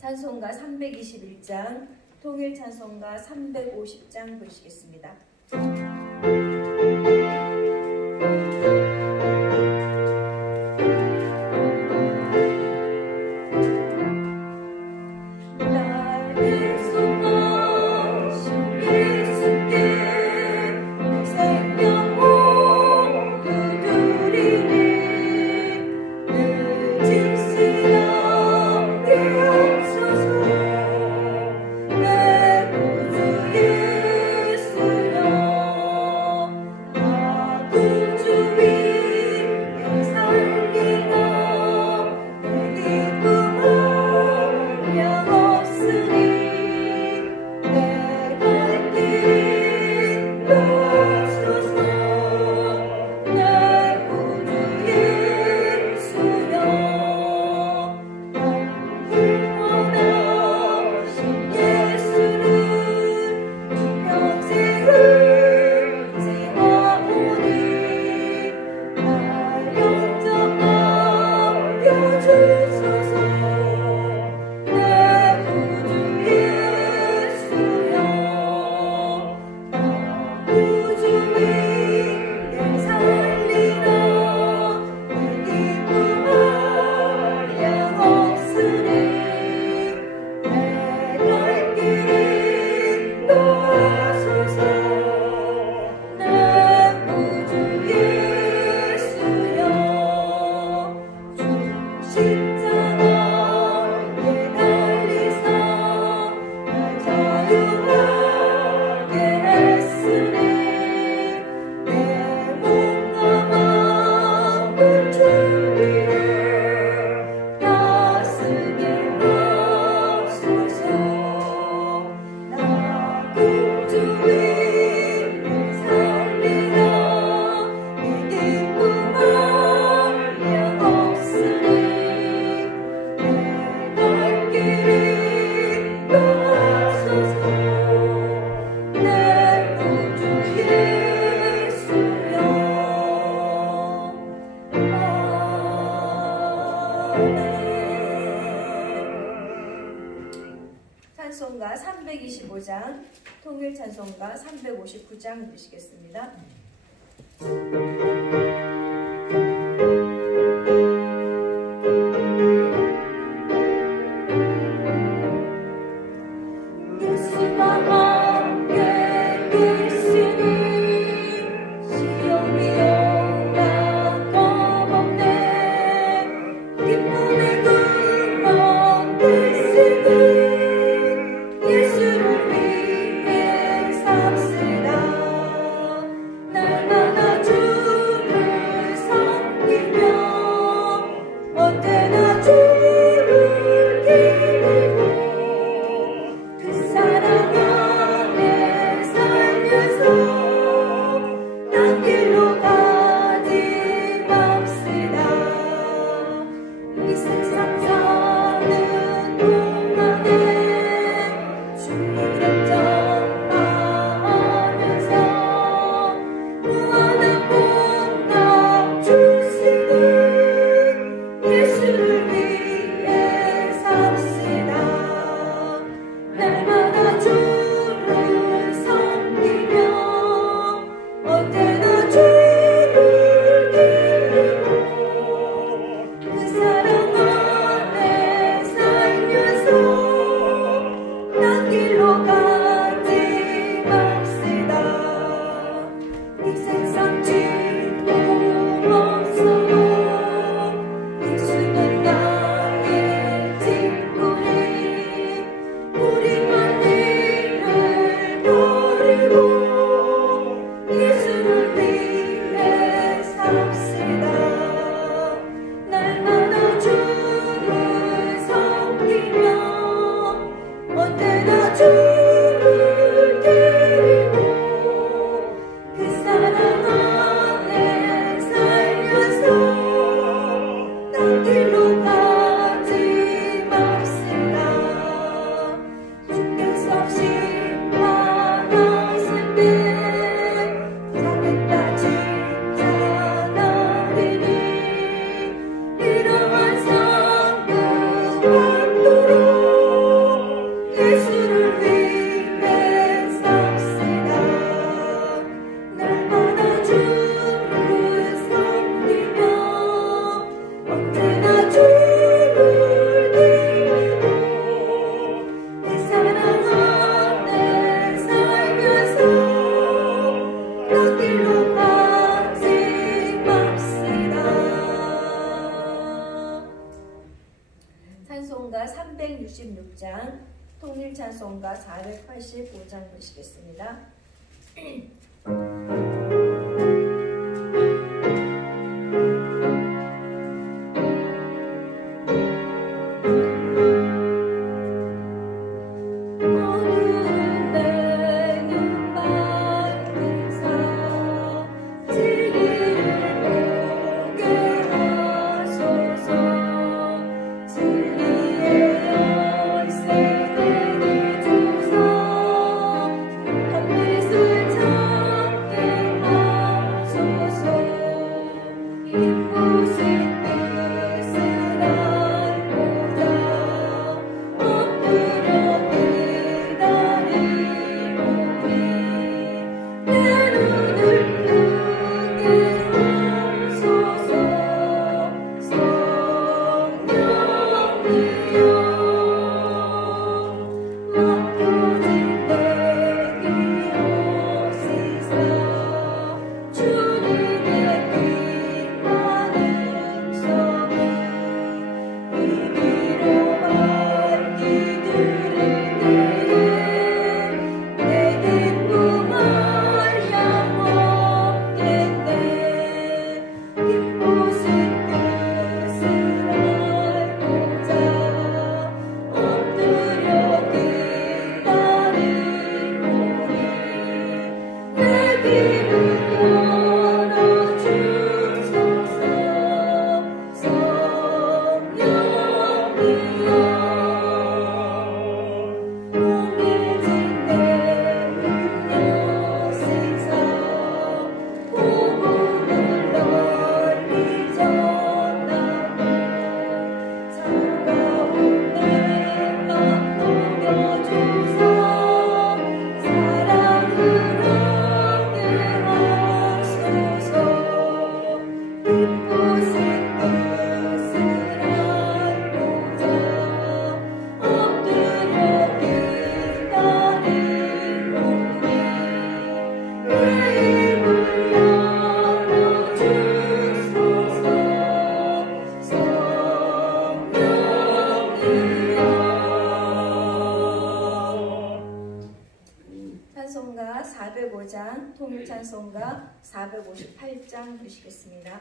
찬송가 321장, 통일 찬송가 350장 부르시겠습니다. 찬송가 325장, 통일 찬송가 359장 부르시겠습니다. 날마다 주 찬송가 366장, 통일 찬송가 485장 보시겠습니다. 찬송가 405장, 통일 찬송가 458장 부르시겠습니다.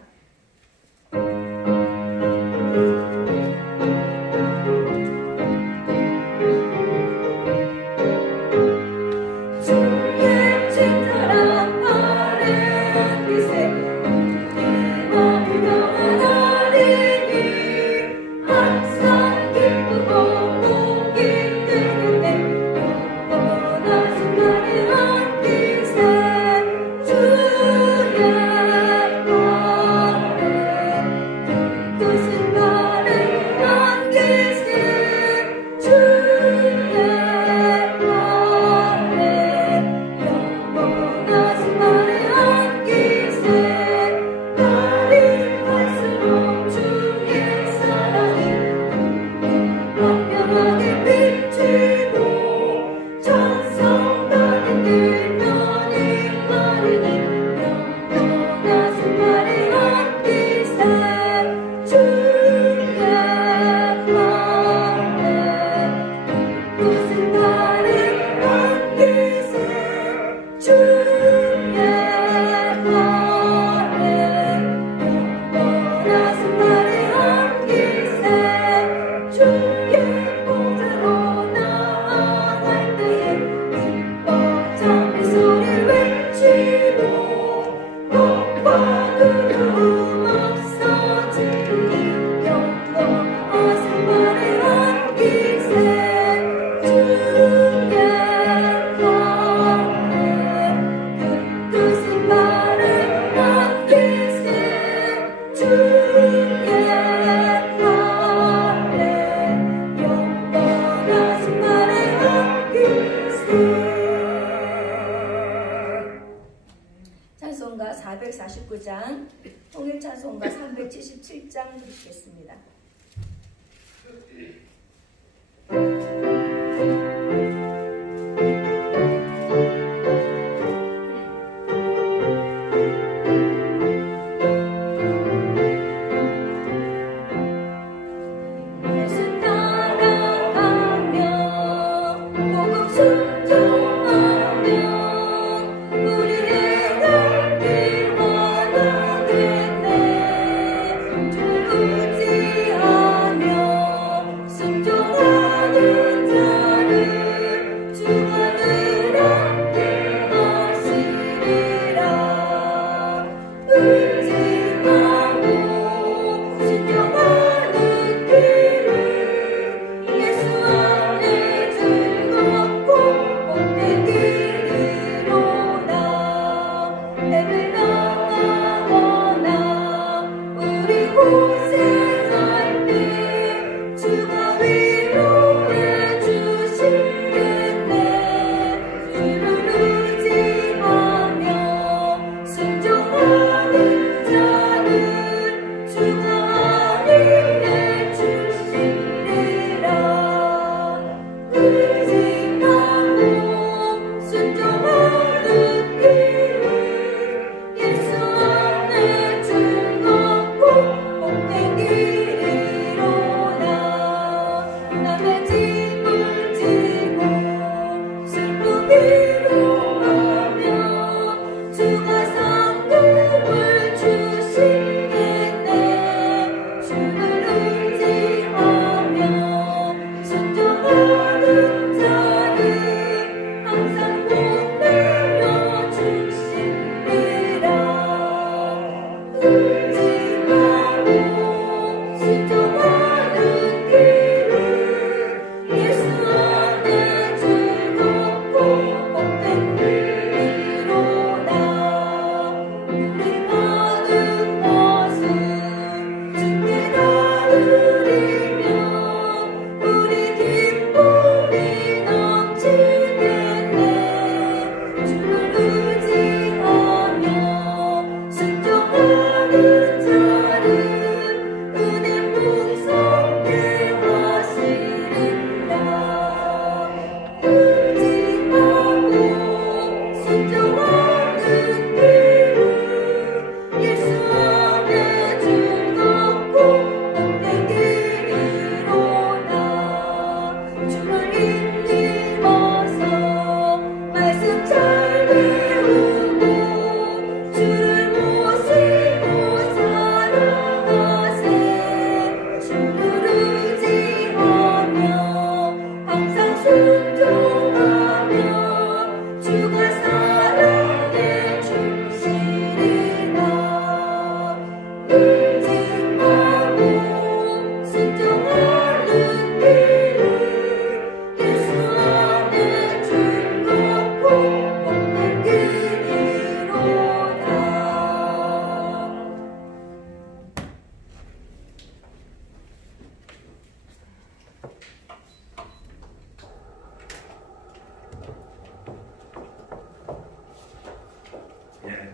찬송가 449장, 통일 찬송가 377장 부르시겠습니다. 예수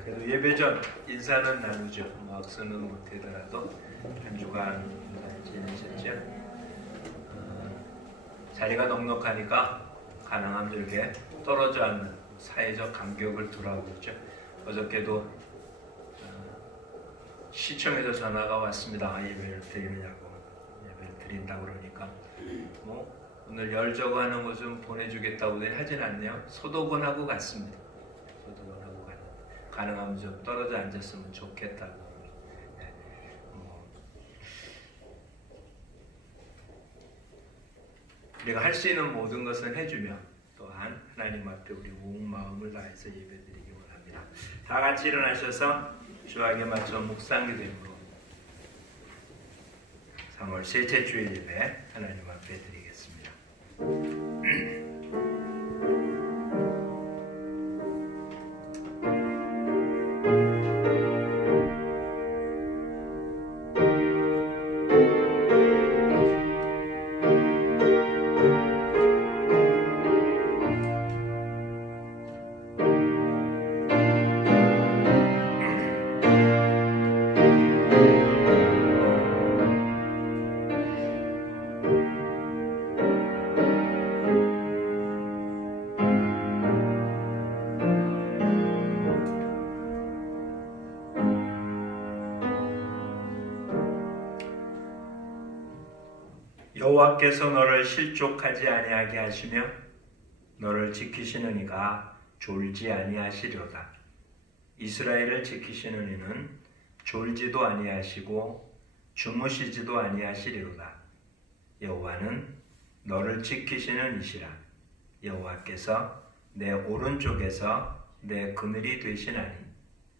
그래도 예배 전 인사는 나누죠. 악수는 못하더라도 한 주간 지내셨죠. 자리가 넉넉하니까 가능하면 이렇게 떨어져 앉는 사회적 간격을 두라고 했죠. 어저께도 시청에서 전화가 왔습니다. 예배를 드리느냐고. 예배를 드린다고 그러니까 뭐 오늘 열 저거 하는 거 좀 보내주겠다고 하진 않네요. 소독은 하고 갔습니다. 소독은 하고 갔는데 가능하면 좀 떨어져 앉았으면 좋겠다고. 우리가 할 수 있는 모든 것은 해주며 또한 하나님 앞에 우리 온 마음을 다해서 예배드리기 원합니다. 다 같이 일어나셔서 주에게 맞춰 묵상기도로 3월 셋째 주일 예배 하나님 앞에 드리겠습니다. 여호와께서 너를 실족하지 아니하게 하시며 너를 지키시는 이가 졸지 아니하시려다. 이스라엘을 지키시는 이는 졸지도 아니하시고 주무시지도 아니하시리로다. 여호와는 너를 지키시는 이시라. 여호와께서 내 오른쪽에서 내 그늘이 되시나니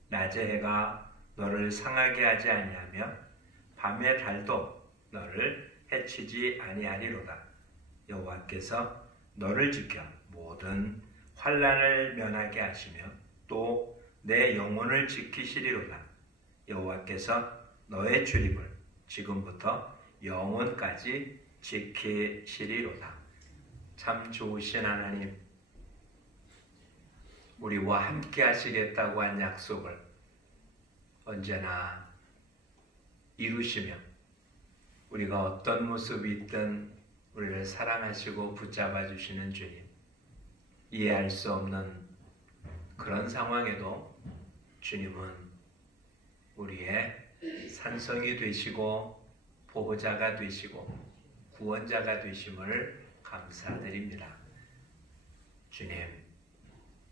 낮의 해가 너를 상하게 하지 아니하며 밤의 달도 너를 해치지 아니하리로다. 여호와께서 너를 지켜 모든 환난을 면하게 하시며 또 내 영혼을 지키시리로다. 여호와께서 너의 출입을 지금부터 영원까지 지키시리로다. 참 좋으신 하나님, 우리와 함께 하시겠다고 한 약속을 언제나 이루시며 우리가 어떤 모습이 있든 우리를 사랑하시고 붙잡아 주시는 주님, 이해할 수 없는 그런 상황에도 주님은 우리의 산성이 되시고 보호자가 되시고 구원자가 되심을 감사드립니다. 주님,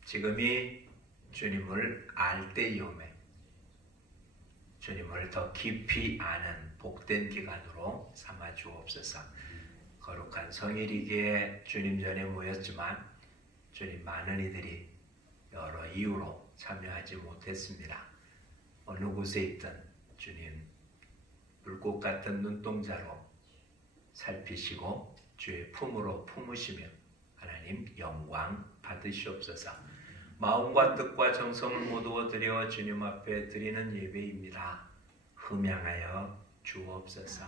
지금이 주님을 알 때이오매 주님을 더 깊이 아는 복된 기간으로 삼아 주옵소서. 거룩한 성일이기에 주님 전에 모였지만 주님, 많은 이들이 여러 이유로 참여하지 못했습니다. 어느 곳에 있든 주님, 불꽃 같은 눈동자로 살피시고 주의 품으로 품으시며 하나님 영광 받으시옵소서. 마음과 뜻과 정성을 모두 드려 주님 앞에 드리는 예배입니다. 흠양하여 주옵소서.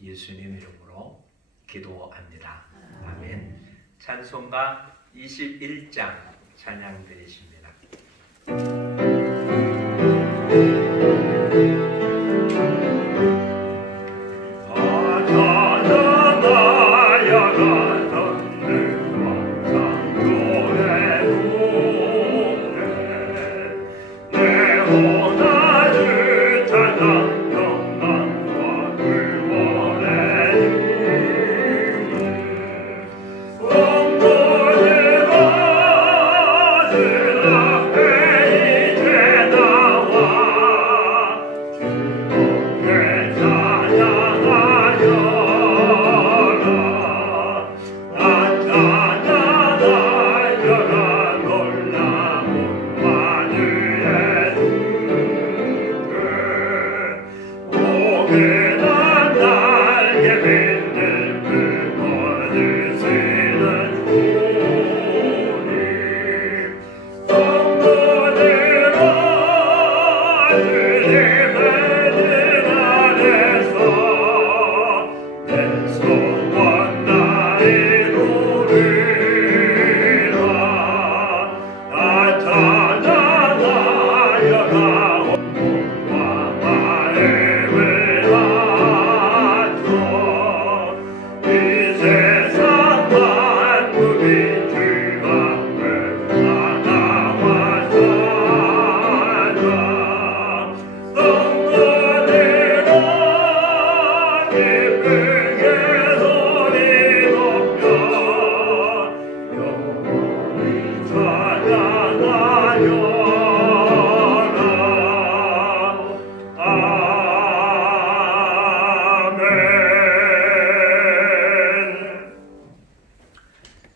예수님 이름으로 기도합니다. 아멘. 찬송가 21장 찬양 드리십니다.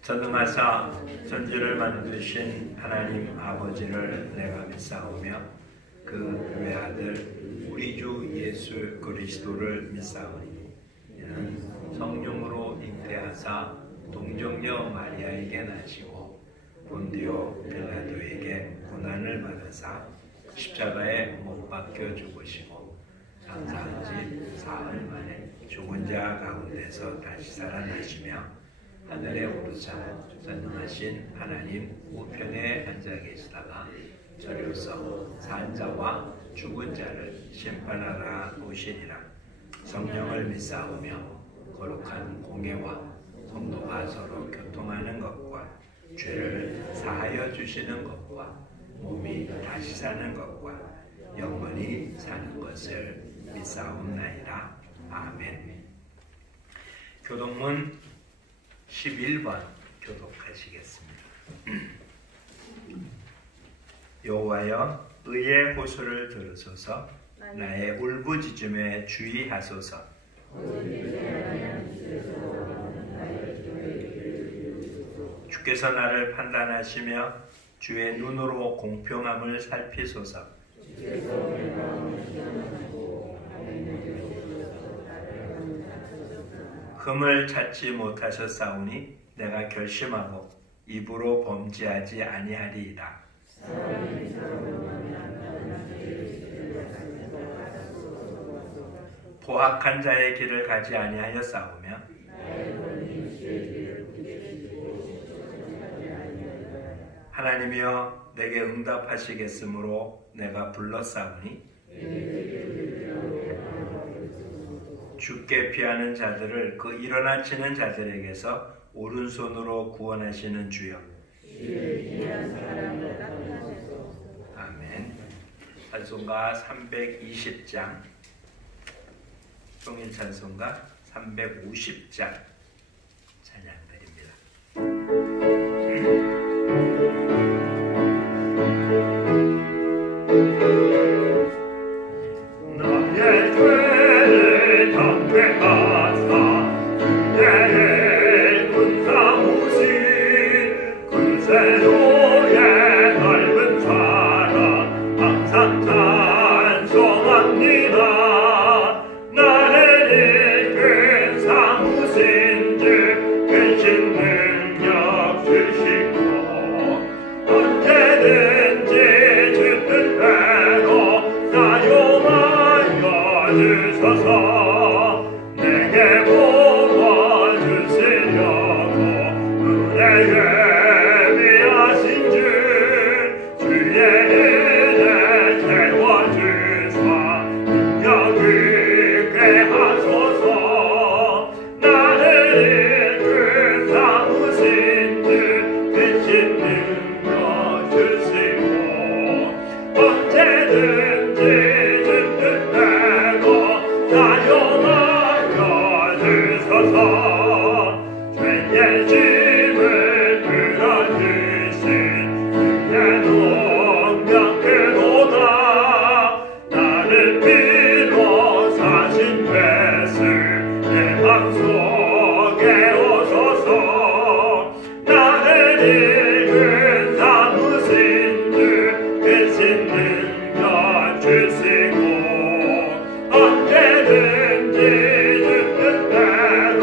전능하사 천지를 만드신 하나님 아버지를 내가 믿사오며 그 외아들 우리 주 예수 그리스도를 믿사오니 이는 성령으로 잉태하사 동정녀 마리아에게 나시고 본디오 빌라도에게 고난을 받으사 십자가에 못 박혀 죽으시고 장사한 지 사흘 만에 죽은 자 가운데서 다시 살아나시며 하늘에 오르사 전능하신 하나님 우편에 앉아 계시다가 저리로서 산 자와 죽은 자를 심판하러 오시리라. 성령을 믿사오며 거룩한 공예와 성도가 서로 교통하는 것과 죄를 사하여 주시는 것과 몸이 다시 사는 것과 영원히 사는 것을 믿사옵나이다. 아멘. 교동문 11번 교독하시겠습니다. 여호와여 의의 호소를 들으소서. 나의 울부짖음에 주의하소서. 주께서 나를 판단하시며 주의 눈으로 공평함을 살피소서. 흠을 찾지 못하셨사오니 내가 결심하고 입으로 범죄하지 아니하리이다. 포악한 자의 길을 가지 아니하여 싸우며 하나님이여 내게 응답하시겠으므로 내가 불렀사오니 주께 피하는 자들을 그 일어나 치는 자들에게서 오른손으로 구원하시는 주여. 아멘. 찬송가 320장, 통일 찬송가 350장 찬양드립니다. 나의 죄를 담대하사 그대의 군사무신 군세로의 넓은 사랑 항상 찬송합니다. 나를 이끈 사무신 주 계신 능력 주시고 언제든지 주 뜻대로 사용하여 주소서. 내게 보고 주시려고 은혜 예비하신 주 주의 은혜 채워주사 능력 있게 하소서. 나를 이끈 사무신 주 계신 능력 주시고 언제든지 주 뜻대로 사용하여 주소서. 죄의 짐을 들어주신 주의 농력그로다. 나를 피로 사신 죄를 내 맘속에 오소서. 나를 이끈 사무신 주 계신 능력 주시고 언제든지 주 뜻대로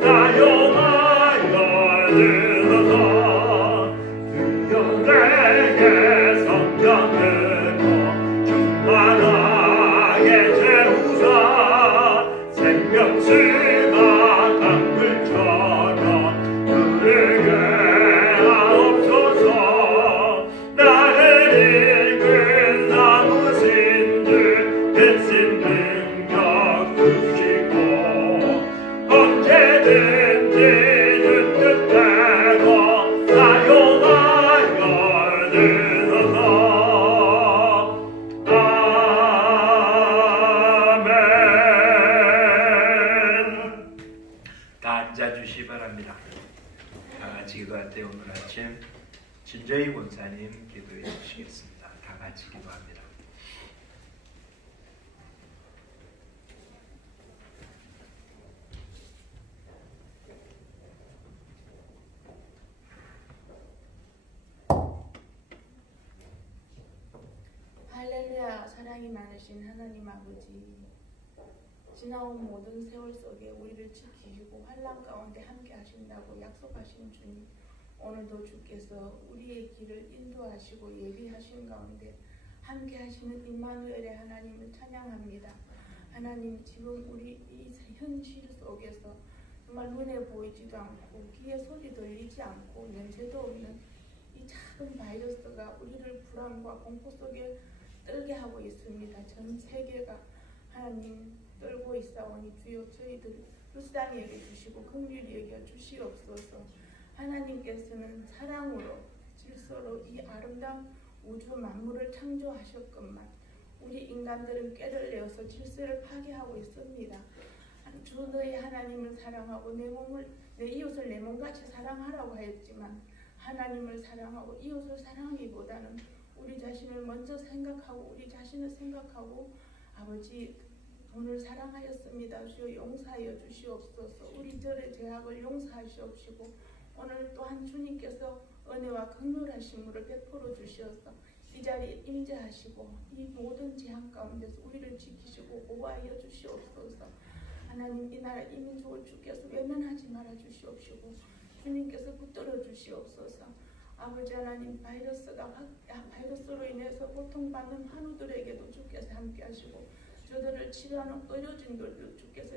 사용하여 주소서. 주여 내게 성령으로 충만하게 채우사 생명수가 강물처럼 흐르게 하옵소서. 나를 이끈 사무신 주 계신 능력 주시고 언제든지 주 뜻대로 사용하여 주소서. 아멘. 다 앉아주시 바랍니다. 다 같이 기도할 때 오늘 아침 진저희 권사님 기도해 주시겠습니다. 다 같이 기도합니다. 할렐루야. 사랑이 많으신 하나님 아버지, 지나온 모든 세월 속에 우리를 지키시고 환난 가운데 함께 하신다고 약속하신 주님, 오늘도 주께서 우리의 길을 인도하시고 예비하신 가운데 함께 하시는 임마누엘의 하나님을 찬양합니다. 하나님, 지금 우리 이 현실 속에서 정말 눈에 보이지도 않고 귀에 소리 들리지 않고 냄새도 없는 이 작은 바이러스가 우리를 불안과 공포 속에 떨게 하고 있습니다. 전 세계가 하나님 떨고 있사오니 주여 저희들 불쌍히 여겨주시고 긍휼히 여겨주시옵소서. 하나님께서는 사랑으로 질서로 이 아름다운 우주 만물을 창조하셨건만 우리 인간들은 꾀를 내어서 질서를 파괴하고 있습니다. 주 너희 하나님을 사랑하고 내 이웃을 내 몸같이 사랑하라고 하였지만 하나님을 사랑하고 이웃을 사랑하기보다는 우리 자신을 먼저 생각하고 우리 자신을 생각하고 아버지 돈을 사랑하였습니다. 주여 용서하여 주시옵소서. 우리 절의 죄악을 용서하시옵시고 오늘 또한 주님께서 은혜와 긍휼하심을 베풀어 주셔서 이 자리에 임재하시고 이 모든 재앙 가운데서 우리를 지키시고 보호하여 주시옵소서. 하나님, 이 나라 이 민족을 주께서 외면하지 말아 주시옵시고 주님께서 붙들어 주시옵소서. 아버지 하나님, 바이러스로 인해서 고통받는 환우들에게도 주께서 함께 하시고 저들을 치료하는 의료진들도 주께서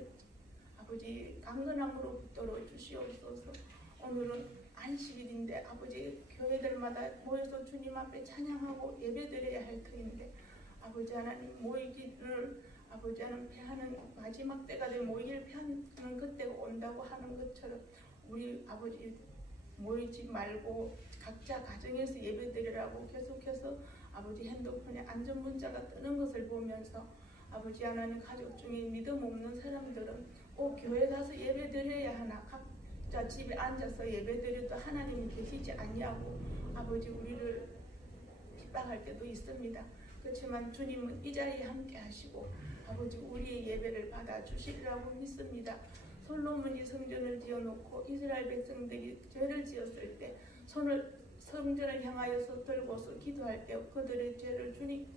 아버지 강건함으로 붙들어 주시옵소서. 오늘은 안식일인데 아버지 교회들마다 모여서 주님 앞에 찬양하고 예배드려야 할 터인데 아버지 하나님 모이기를 아버지 하나님 패하는 마지막 때가 돼 모이기를 패하는 그때가 온다고 하는 것처럼 우리 아버지 모이지 말고 각자 가정에서 예배드리라고 계속해서 아버지 핸드폰에 안전문자가 뜨는 것을 보면서 아버지 하나님 가족 중에 믿음 없는 사람들은 교회 가서 예배드려야 하나 각자 집에 앉아서 예배드려도 하나님이 계시지 않냐고 아버지 우리를 핍박할 때도 있습니다. 그렇지만 주님은 이 자리에 함께 하시고 아버지 우리의 예배를 받아주시리라고 믿습니다. 솔로몬이 성전을 지어놓고 이스라엘 백성들이 죄를 지었을 때 손을 성전을 향하여서 들고서 기도할 때 그들의 죄를 주님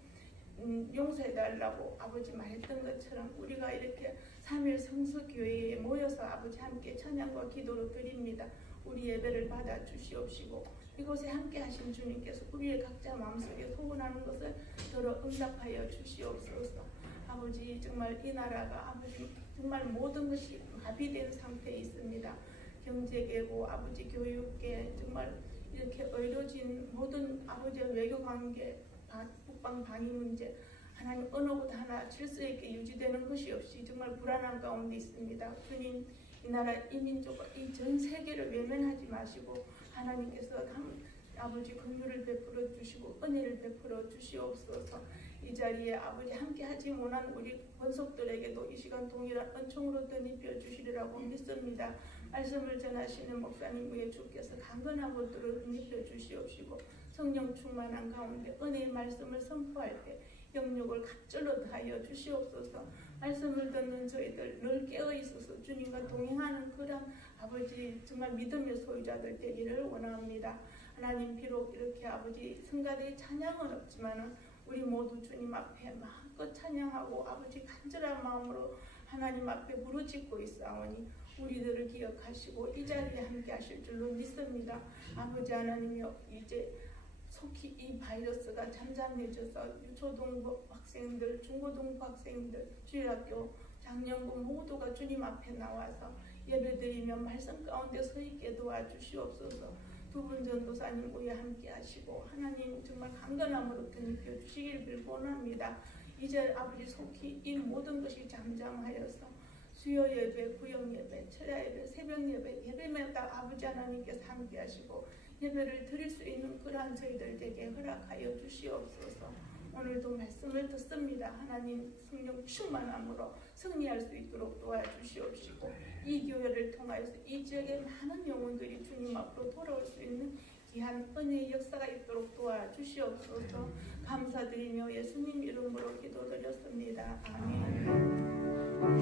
용서해달라고 아버지 말했던 것처럼 우리가 이렇게 3일 성수교회에 모여서 아버지 함께 찬양과 기도로 드립니다. 우리 예배를 받아 주시옵시고 이곳에 함께 하신 주님께서 우리의 각자 마음속에 소원하는 것을 들어 응답하여 주시옵소서. 아버지 정말 이 나라가 아버지 정말 모든 것이 마비된 상태에 있습니다. 경제계고 아버지 교육계 정말 이렇게 의료진 모든 아버지의 외교관계 국방 방위 문제 하나님 어느 곳 하나 질서 있게 유지되는 것이 없이 정말 불안한 가운데 있습니다. 주님 이 나라 이 민족과 이 전 세계를 외면하지 마시고 하나님께서 아버지 긍휼을 베풀어 주시고 은혜를 베풀어 주시옵소서. 이 자리에 아버지 함께 하지 못한 우리 권속들에게도 이 시간 동일한 은총으로 덧입혀 주시리라고 믿습니다. 말씀을 전하시는 목사님 위에 주께서 강건한 것들을 덧입혀 주시옵시고 성령 충만한 가운데 은혜의 말씀을 선포할 때 영역을 갑절로 다하여 주시옵소서. 말씀을 듣는 저희들 늘 깨어 있어서 주님과 동행하는 그런 아버지 정말 믿음의 소유자들 되기를 원합니다. 하나님 비록 이렇게 아버지 성가대의 찬양은 없지만 우리 모두 주님 앞에 마음껏 찬양하고 아버지 간절한 마음으로 하나님 앞에 부르짖고 있사오니 우리들을 기억하시고 이 자리에 함께 하실 줄로 믿습니다. 아버지 하나님이여 이제 속히 이 바이러스가 잠잠해져서 초등부 학생들, 중고등부 학생들, 주일학교, 장년부 모두가 주님 앞에 나와서 예배드리며 말씀 가운데 서 있게 도와주시옵소서. 두 분 전도사님 위에 함께 하시고 하나님 정말 강건함으로 덧입혀 주시길 빌곤합니다. 이제 아버지 속히 이 모든 것이 잠잠하여서 수요 예배, 구역 예배, 철야 예배, 새벽 예배, 예배마다 아버지 하나님께서 함께 하시고 예배를 드릴 수 있는 그러한 저희들에게 허락하여 주시옵소서. 오늘도 말씀을 듣습니다. 하나님 성령 충만함으로 승리할 수 있도록 도와주시옵시고 이 교회를 통하여서 이 지역의 많은 영혼들이 주님 앞으로 돌아올 수 있는 귀한 은혜의 역사가 있도록 도와주시옵소서. 감사드리며 예수님 이름으로 기도드렸습니다. 아멘.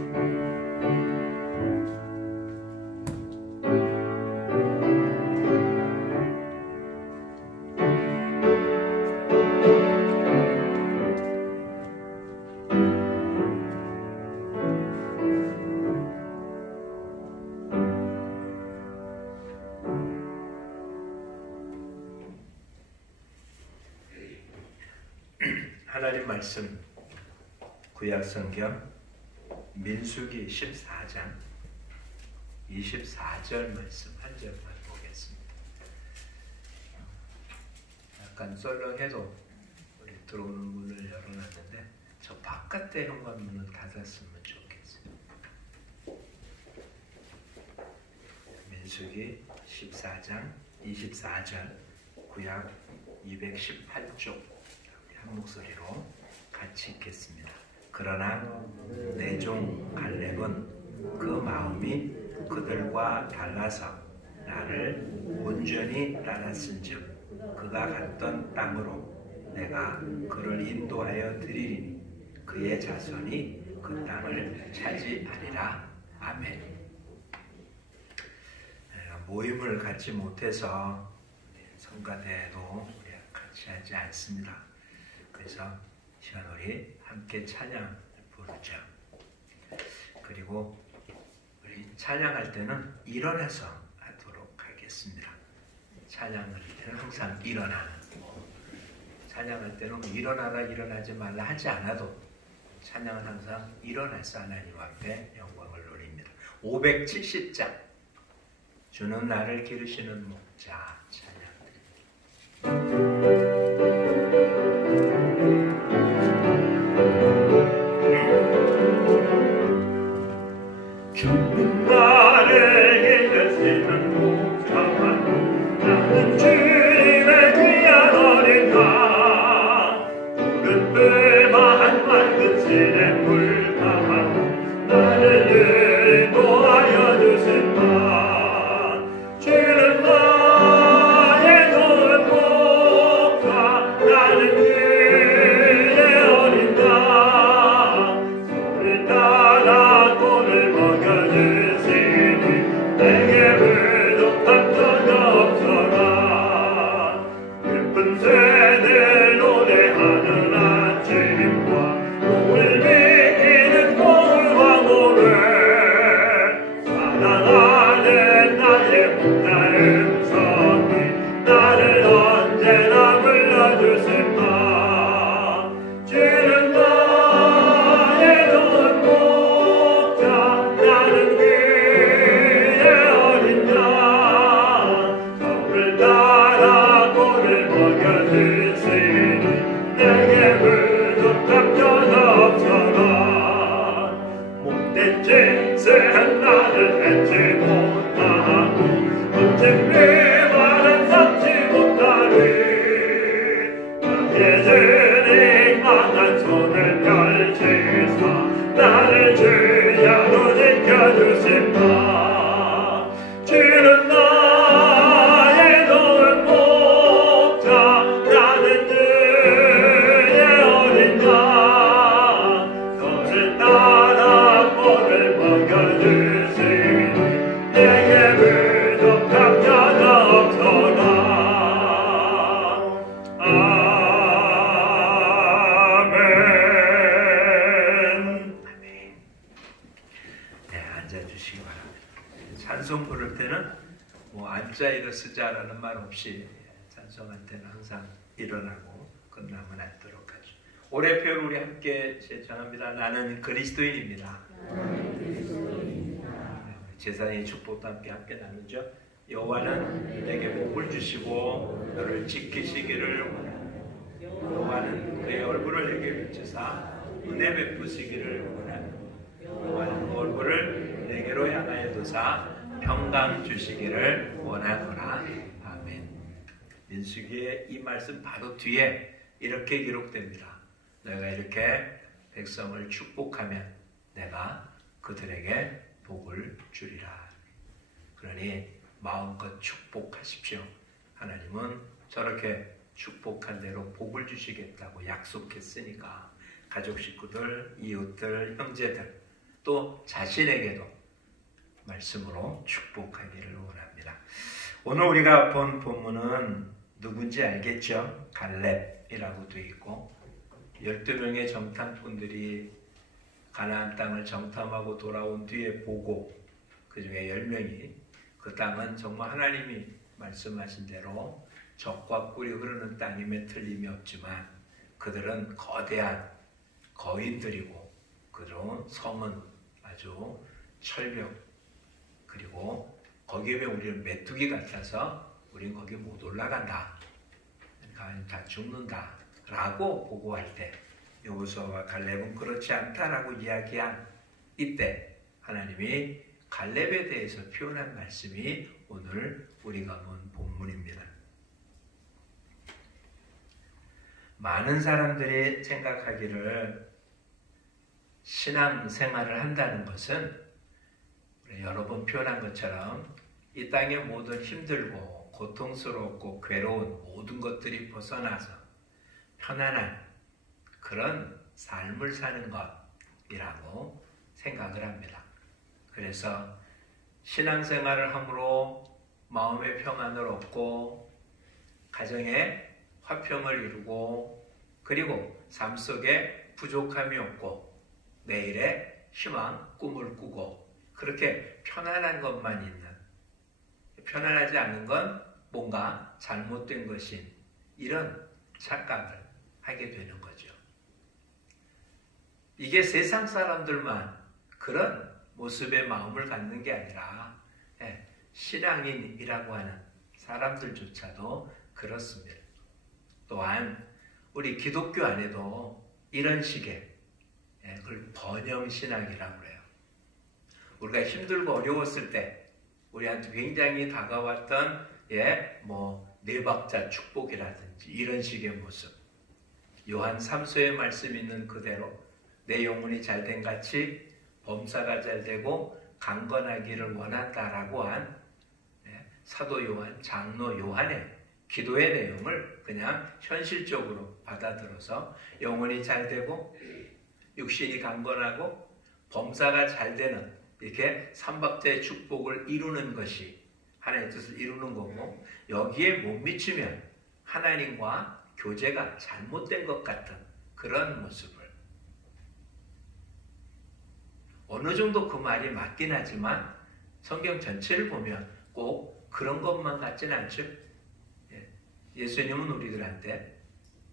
하나님 말씀 구약성경 민수기 14장 24절 말씀 한 절만 보겠습니다. 약간 썰렁해도 우리 들어오는 문을 열어놨는데 저 바깥에 현관문을 닫았으면 좋겠어요. 민수기 14장 24절 구약 218쪽 한 목소리로 같이 읽겠습니다. 그러나 내 종 갈렙은 그 마음이 그들과 달라서 나를 온전히 따랐은즉 그가 갔던 땅으로 내가 그를 인도하여 드리리니 그의 자손이 그 땅을 차지하리라. 아멘. 모임을 갖지 못해서 성가대도 같이 하지 않습니다. 그래서 시간 우리 함께 찬양 부르죠. 그리고 우리 찬양할 때는 일어나서 하도록 하겠습니다. 찬양할 때는 항상 일어나는, 찬양할 때는 일어나라 일어나지 말라 하지 않아도 찬양은 항상 일어나서 하나님 앞에 영광을 돌립니다. 570장 주는 나를 기르시는 목자 찬양드립니다. 주는 나를 기르시는 목자 나는 주님의 귀한 어린 양 푸른 뜰만 맑은 시냇물 담아 나를 인도하여 주신다. 주는 나의 좋은 목자 나는 그의 어린 양 소를 따라 꼴을 먹여주시니 내게 부족한 적 없어라. 예쁜 새들 노래하는 아침과 몸을 비키는 노을과 모래 사랑하는 나의 목자 음성이 나를 언제나 불러주신다. 주는 나의 좋은 목자 나는 그의 어린 양 저를 따라 꼴을 먹여주시니 내게 부족한 적 없어라. 못된 짓은 나를 해치 못하고 언젠 내 말은 삼지 못하리. 나의 주님 만난 손을 펼치사 나를 주야로 지켜주신다. 주는 나의 좋은 목자 나는 주의 어린 양 너를 따라 꼴을 먹여주시니 내게 부족한 적 없어라. 아멘. 네, 앉아주시기 바랍니다. 찬송 부를 때는 뭐 앉아 일어서자라는 말 없이 찬송할 때는 항상 일어나고 끝나면 앉도록 하죠. 올해 표를 우리 함께 제청합니다. 나는 그리스도인입니다. 제사의 축복도 함께 나누죠. 여호와는 내게 복을 주시고 너를 지키시기를 원하노라. 여호와는 그의 얼굴을 내게 비추사 은혜 베푸시기를 원하노라. 여호와는 얼굴을 내게로 향하여 두사 평강 주시기를 원하노라. 아멘. 민수기의 이 말씀 바로 뒤에 이렇게 기록됩니다. 너희가 이렇게 백성을 축복하면 내가 그들에게 복을 주리라. 그러니 마음껏 축복하십시오. 하나님은 저렇게 축복한 대로 복을 주시겠다고 약속했으니까 가족 식구들, 이웃들, 형제들 또 자신에게도 말씀으로 축복하기를 원합니다. 오늘 우리가 본 본문은 누군지 알겠죠? 갈렙이라고 되어 있고 12명의 정탐꾼들이 가나안 땅을 정탐하고 돌아온 뒤에 보고 그 중에 10명이 그 땅은 정말 하나님이 말씀하신 대로 적과 꿀이 흐르는 땅임에 틀림이 없지만 그들은 거대한 거인들이고 그들은 성은 아주 철벽 그리고 거기에 우리는 메뚜기 같아서 우린 거기 못 올라간다. 그러니까 다 죽는다 라고 보고할 때 여호수아와 갈렙은 그렇지 않다라고 이야기한 이때 하나님이 갈렙에 대해서 표현한 말씀이 오늘 우리가 본 본문입니다. 많은 사람들이 생각하기를 신앙생활을 한다는 것은 여러 번 표현한 것처럼 이 땅의 모든 힘들고 고통스럽고 괴로운 모든 것들이 벗어나서 편안한 그런 삶을 사는 것이라고 생각을 합니다. 그래서 신앙생활을 함으로 마음의 평안을 얻고 가정에 화평을 이루고 그리고 삶 속에 부족함이 없고 내일의 희망, 꿈을 꾸고 그렇게 편안한 것만 있는 편안하지 않은 건 뭔가 잘못된 것인 이런 착각을 하게 되는 거죠. 이게 세상 사람들만 그런 모습의 마음을 갖는 게 아니라 신앙인이라고 하는 사람들조차도 그렇습니다. 또한 우리 기독교 안에도 이런 식의 그걸 번영신앙이라고 해요. 우리가 힘들고 어려웠을 때 우리한테 굉장히 다가왔던 네 박자 축복이라든지 이런 식의 모습. 요한 3서의 말씀 있는 그대로 내 영혼이 잘된 같이 범사가 잘되고 강건하기를 원한다라고 한 사도 요한, 장로 요한의 기도의 내용을 그냥 현실적으로 받아들여서 영혼이 잘되고 육신이 강건하고 범사가 잘되는 이렇게 삼박자의 축복을 이루는 것이 하나님의 뜻을 이루는 거고, 여기에 못 미치면 하나님과 교제가 잘못된 것 같은 그런 모습을, 어느 정도 그 말이 맞긴 하지만 성경 전체를 보면 꼭 그런 것만 같진 않죠. 예수님은 우리들한테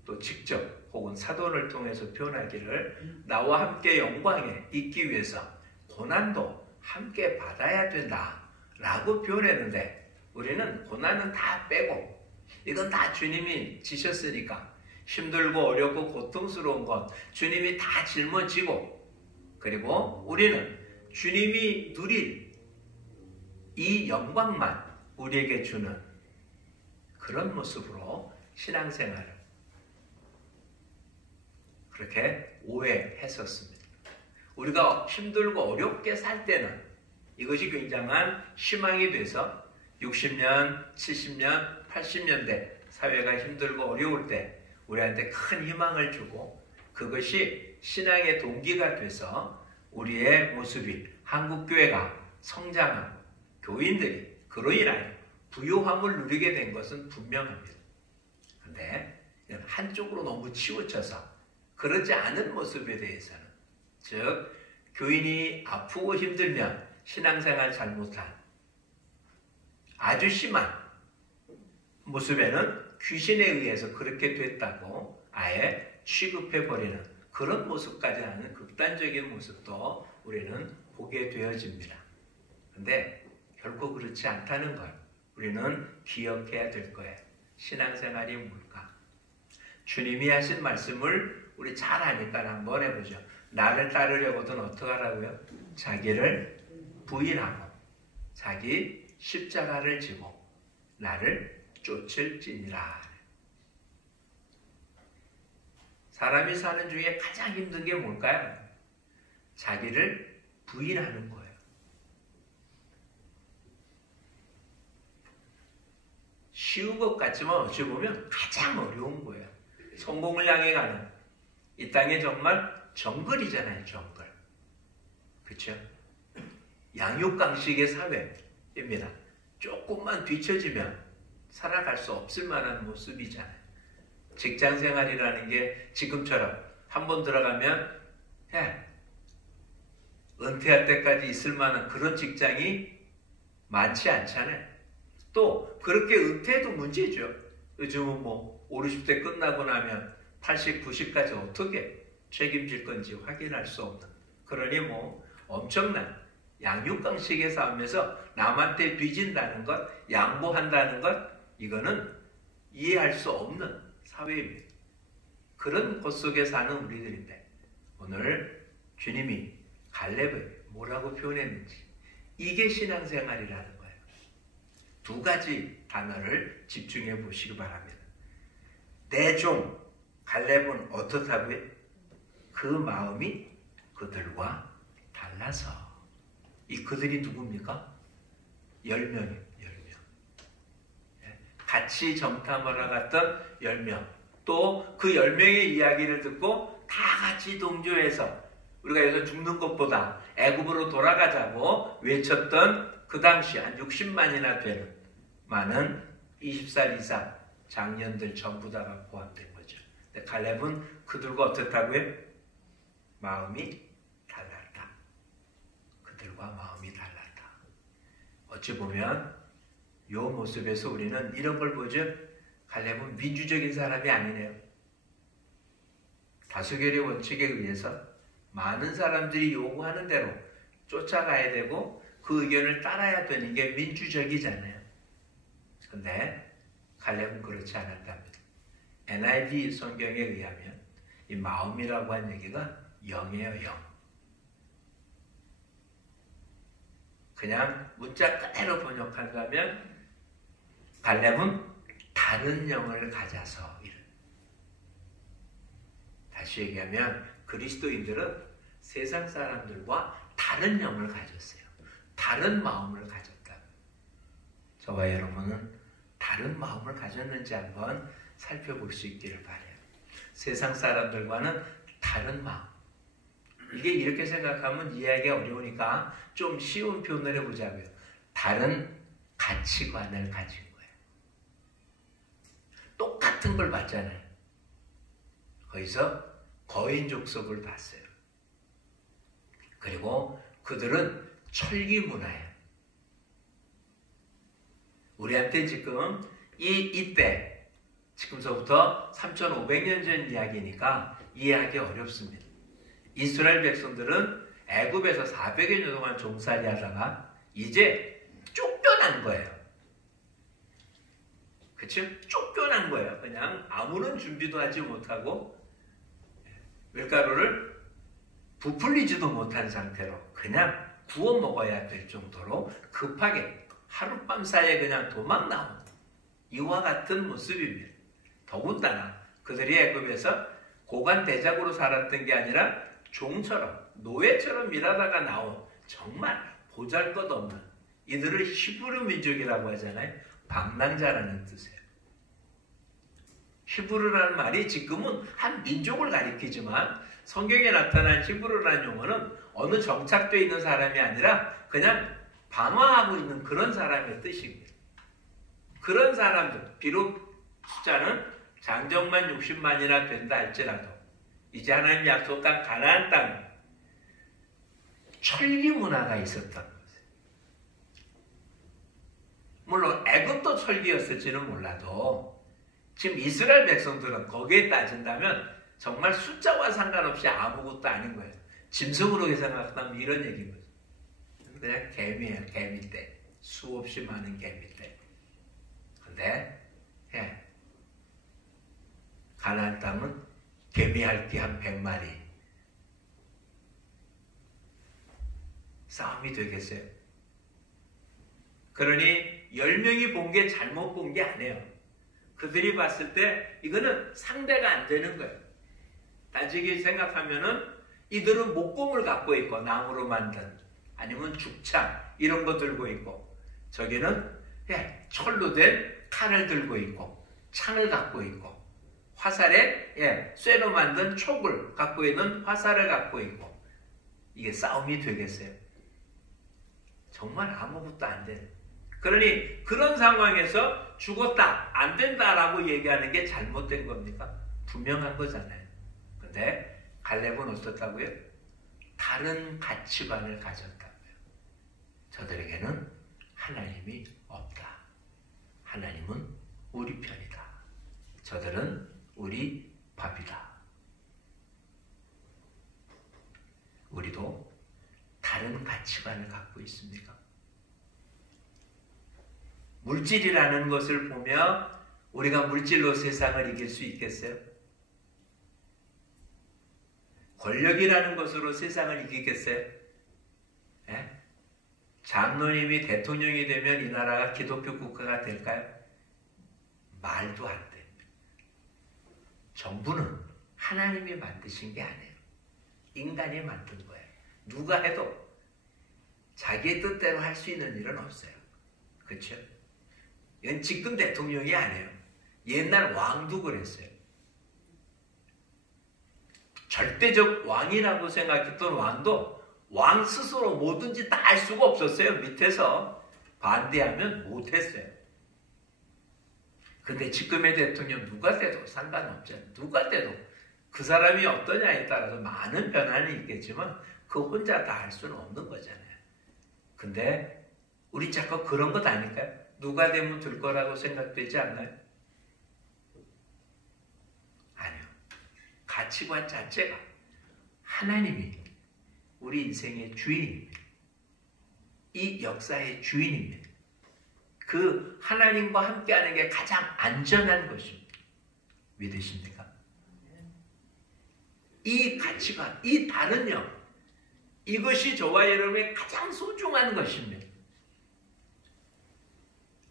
또 직접 혹은 사도를 통해서 표현하기를 나와 함께 영광에 있기 위해서 고난도 함께 받아야 된다 라고 표현했는데, 우리는 고난은 다 빼고 이건 다 주님이 지셨으니까 힘들고 어렵고 고통스러운 것 주님이 다 짊어지고, 그리고 우리는 주님이 누릴 이 영광만 우리에게 주는 그런 모습으로 신앙생활을 그렇게 오해했었습니다. 우리가 힘들고 어렵게 살 때는 이것이 굉장한 희망이 돼서 60년, 70년, 80년대 사회가 힘들고 어려울 때 우리한테 큰 희망을 주고, 그것이 신앙의 동기가 돼서 우리의 모습이 한국교회가 성장하고 교인들이 그로 인하여 부요함을 누리게 된 것은 분명합니다. 그런데 한쪽으로 너무 치우쳐서 그러지 않은 모습에 대해서는, 즉 교인이 아프고 힘들면 신앙생활 잘못한 아주 심한 모습에는 귀신에 의해서 그렇게 됐다고 아예 취급해버리는 그런 모습까지 하는 극단적인 모습도 우리는 보게 되어집니다. 그런데 결코 그렇지 않다는 걸 우리는 기억해야 될 거예요. 신앙생활이 뭘까? 주님이 하신 말씀을 우리 잘 아니까 한번 해보죠. 나를 따르려거든 어떻게 하라고요? 자기를 부인하고 자기 십자가를 지고 나를 쫓을지니라. 사람이 사는 중에 가장 힘든 게 뭘까요? 자기를 부인하는 거예요. 쉬운 것 같지만 어찌 보면 가장 어려운 거예요. 성공을 향해 가는, 이 땅에 정말 정글이잖아요. 정글. 그렇죠? 양육강식의 사회입니다. 조금만 뒤처지면 살아갈 수 없을 만한 모습이잖아요. 직장생활이라는 게 지금처럼 한번 들어가면 은퇴할 때까지 있을 만한 그런 직장이 많지 않잖아요. 또 그렇게 은퇴해도 문제죠. 요즘은 50, 60대 끝나고 나면 80, 90까지 어떻게 책임질 건지 확인할 수 없는, 그러니 엄청난 양육강식의 싸움에서 남한테 빚진다는 것, 양보한다는 것, 이거는 이해할 수 없는 사회입니다. 그런 곳 속에 사는 우리들인데, 오늘 주님이 갈렙을 뭐라고 표현했는지, 이게 신앙생활이라는 거예요. 두 가지 단어를 집중해 보시기 바랍니다. 내 종 갈렙은 어떻다고요? 그 마음이 그들과 달라서. 이 그들이 누굽니까? 10명이에요. 10명. 같이 정탐하러 갔던 10명. 또 그 10명의 이야기를 듣고 다 같이 동조해서 우리가 여기서 죽는 것보다 애굽으로 돌아가자고 외쳤던 그 당시 한 60만이나 되는 많은 20살 이상 장년들 전부 다가 포함된 거죠. 근데 갈렙은 그들과 어떻다고요? 마음이 달랐다. 그들과 마음이 달랐다. 어찌 보면 이 모습에서 우리는 이런 걸 보죠. 갈렙은 민주적인 사람이 아니네요. 다수결의 원칙에 의해서 많은 사람들이 요구하는 대로 쫓아가야 되고 그 의견을 따라야 되는 게 민주적이잖아요. 근데 갈렙은 그렇지 않았답니다. NIV 성경에 의하면 이 마음이라고 한 얘기가 영이에요, 영. 그냥 문자 그대로 번역한다면 갈렙은 다른 영을 가져서 다시 얘기하면 그리스도인들은 세상 사람들과 다른 영을 가졌어요. 다른 마음을 가졌다. 저와 여러분은 다른 마음을 가졌는지 한번 살펴볼 수 있기를 바라요. 세상 사람들과는 다른 마음. 이게 이렇게 생각하면 이해하기 어려우니까 좀 쉬운 표현을 해보자고요. 다른 가치관을 가진 거예요. 똑같은 걸 봤잖아요. 거기서 거인 족속을 봤어요. 그리고 그들은 철기 문화예요. 우리한테 지금 이때 지금서부터 3,500년 전 이야기니까 이해하기 어렵습니다. 이스라엘 백성들은 애굽에서 400여 년 동안 종살이 하다가 이제 쫓겨난 거예요. 그치? 쫓겨난 거예요. 그냥 아무런 준비도 하지 못하고 밀가루를 부풀리지도 못한 상태로 그냥 구워 먹어야 될 정도로 급하게 하룻밤 사이에 그냥 도망 나온 이와 같은 모습입니다. 더군다나 그들이 애굽에서 고관 대작으로 살았던 게 아니라 종처럼 노예처럼 일하다가 나온 정말 보잘것없는 이들을 히브리 민족이라고 하잖아요. 방랑자라는 뜻이에요. 히브리라는 말이 지금은 한 민족을 가리키지만 성경에 나타난 히브리라는 용어는 어느 정착되어 있는 사람이 아니라 그냥 방황하고 있는 그런 사람의 뜻입니다. 그런 사람들, 비록 숫자는 장정만 60만이나 된다 할지라도 이제 하나님 약속한 가나안 땅에 철기 문화가 있었던 거예요. 물론 애굽도 철기였을지는 몰라도 지금 이스라엘 백성들은 거기에 따진다면 정말 숫자와 상관없이 아무것도 아닌 거예요. 짐승으로 생각하면 이런 얘기인 거죠. 그냥 개미예요. 개미떼. 수없이 많은 개미떼. 근데 가나안 땅은 개미핥기 한 100마리. 싸움이 되겠어요. 그러니 10명이 본 게 잘못 본 게 아니에요. 그들이 봤을 때 이거는 상대가 안 되는 거예요. 단지 생각하면은 이들은 목공을 갖고 있고 나무로 만든 아니면 죽창 이런 거 들고 있고 저기는 철로 된 칼을 들고 있고 창을 갖고 있고 화살에 쇠로 만든 촉을 갖고 있는 화살을 갖고 있고 이게 싸움이 되겠어요? 정말 아무것도 안 되는. 그러니 그런 상황에서 죽었다, 안 된다라고 얘기하는 게 잘못된 겁니까? 분명한 거잖아요. 근데 갈렙은 어떻다고요? 다른 가치관을 가졌다고요. 저들에게는 하나님이 없다. 하나님은 우리 편이다. 저들은 우리 밥이다. 우리도 다른 가치관을 갖고 있습니까? 물질이라는 것을 보며 우리가 물질로 세상을 이길 수 있겠어요? 권력이라는 것으로 세상을 이기겠어요? 장로님이 대통령이 되면 이 나라가 기독교 국가가 될까요? 말도 안 돼. 정부는 하나님이 만드신 게 아니에요. 인간이 만든 거예요. 누가 해도 자기의 뜻대로 할 수 있는 일은 없어요. 그렇죠? 이건 지금 대통령이 아니에요. 옛날 왕도 그랬어요. 절대적 왕이라고 생각했던 왕도 왕 스스로 뭐든지 다 할 수가 없었어요. 밑에서 반대하면 못했어요. 근데 지금의 대통령 누가 돼도 상관없잖아요. 누가 돼도 그 사람이 어떠냐에 따라서 많은 변화는 있겠지만 그 혼자 다 할 수는 없는 거잖아요. 근데 우리 자꾸 그런 것 아닐까요? 누가 되면 될 거라고 생각되지 않나요? 아니요. 가치관 자체가 하나님이 우리 인생의 주인입니다. 이 역사의 주인입니다. 그 하나님과 함께하는 게 가장 안전한 것입니다. 믿으십니까? 이 가치관, 이 다른 영, 이것이 저와 여러분의 가장 소중한 것입니다.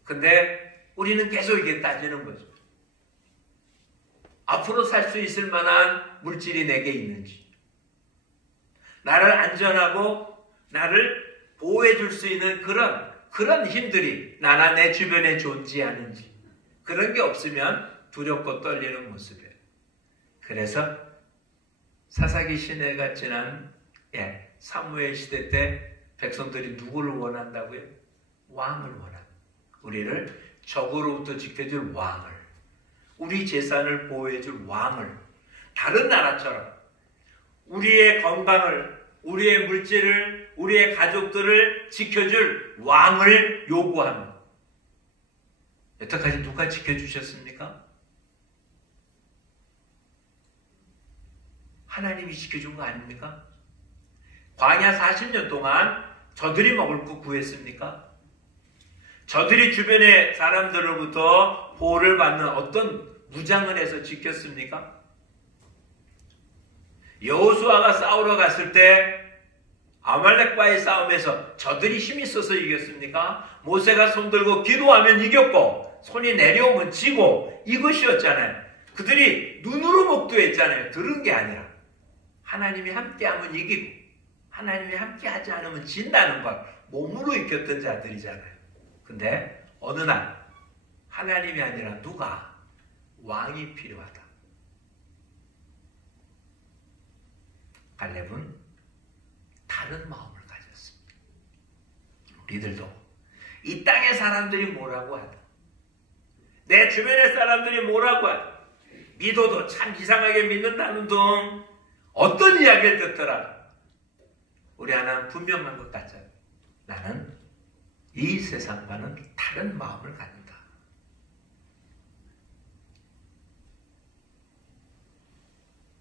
근데 우리는 계속 이게 따지는 거죠. 앞으로 살 수 있을 만한 물질이 내게 있는지, 나를 안전하고 나를 보호해 줄 수 있는 그런 힘들이 나나 내 주변에 존재하는지, 그런 게 없으면 두렵고 떨리는 모습이에요. 그래서 사사기 시대가 지난 사무엘 시대 때 백성들이 누구를 원한다고요? 왕을 원한다. 우리를 적으로부터 지켜줄 왕을, 우리 재산을 보호해줄 왕을, 다른 나라처럼 우리의 건강을, 우리의 물질을, 우리의 가족들을 지켜줄 왕을 요구합니다. 여태까지 누가 지켜주셨습니까? 하나님이 지켜준 거 아닙니까? 광야 40년 동안 저들이 먹을 거 구했습니까? 저들이 주변의 사람들로부터 보호를 받는 어떤 무장을 해서 지켰습니까? 여호수아가 싸우러 갔을 때 아말렉과의 싸움에서 저들이 힘이 있어서 이겼습니까? 모세가 손들고 기도하면 이겼고 손이 내려오면 지고, 이것이었잖아요. 그들이 눈으로 목도했잖아요. 들은 게 아니라. 하나님이 함께하면 이기고 하나님이 함께하지 않으면 진다는 걸 몸으로 익혔던 자들이잖아요. 근데 어느 날 하나님이 아니라 누가? 왕이 필요하다. 갈렙은 다른 마음을 가졌습니다. 우리들도 이 땅의 사람들이 뭐라고 하다, 내 주변의 사람들이 뭐라고 하다, 믿어도 참 이상하게 믿는다는 등 어떤 이야기를 듣더라, 우리 하나는 분명한 것 같아요. 나는 이 세상과는 다른 마음을 갖는다.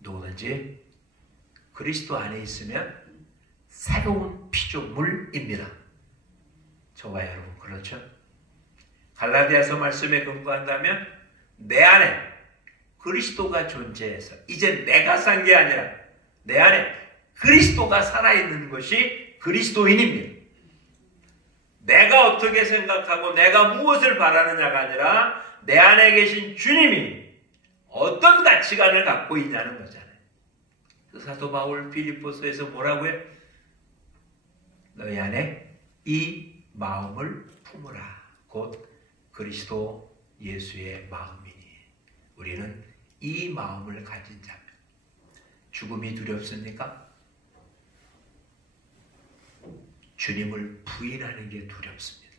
누구든지 그리스도 안에 있으면 새로운 피조물입니다. 저와 여러분 그렇죠? 갈라디아서 말씀에 근거한다면 내 안에 그리스도가 존재해서 이제 내가 산 게 아니라 내 안에 그리스도가 살아있는 것이 그리스도인입니다. 내가 어떻게 생각하고 내가 무엇을 바라느냐가 아니라 내 안에 계신 주님이 어떤 가치관을 갖고 있냐는 거잖아요. 사도 바울 빌립보서에서 뭐라고 해요? 너희 안에 이 마음을 품으라. 곧 그리스도 예수의 마음이니. 우리는 이 마음을 가진 자면. 죽음이 두렵습니까? 주님을 부인하는 게 두렵습니다.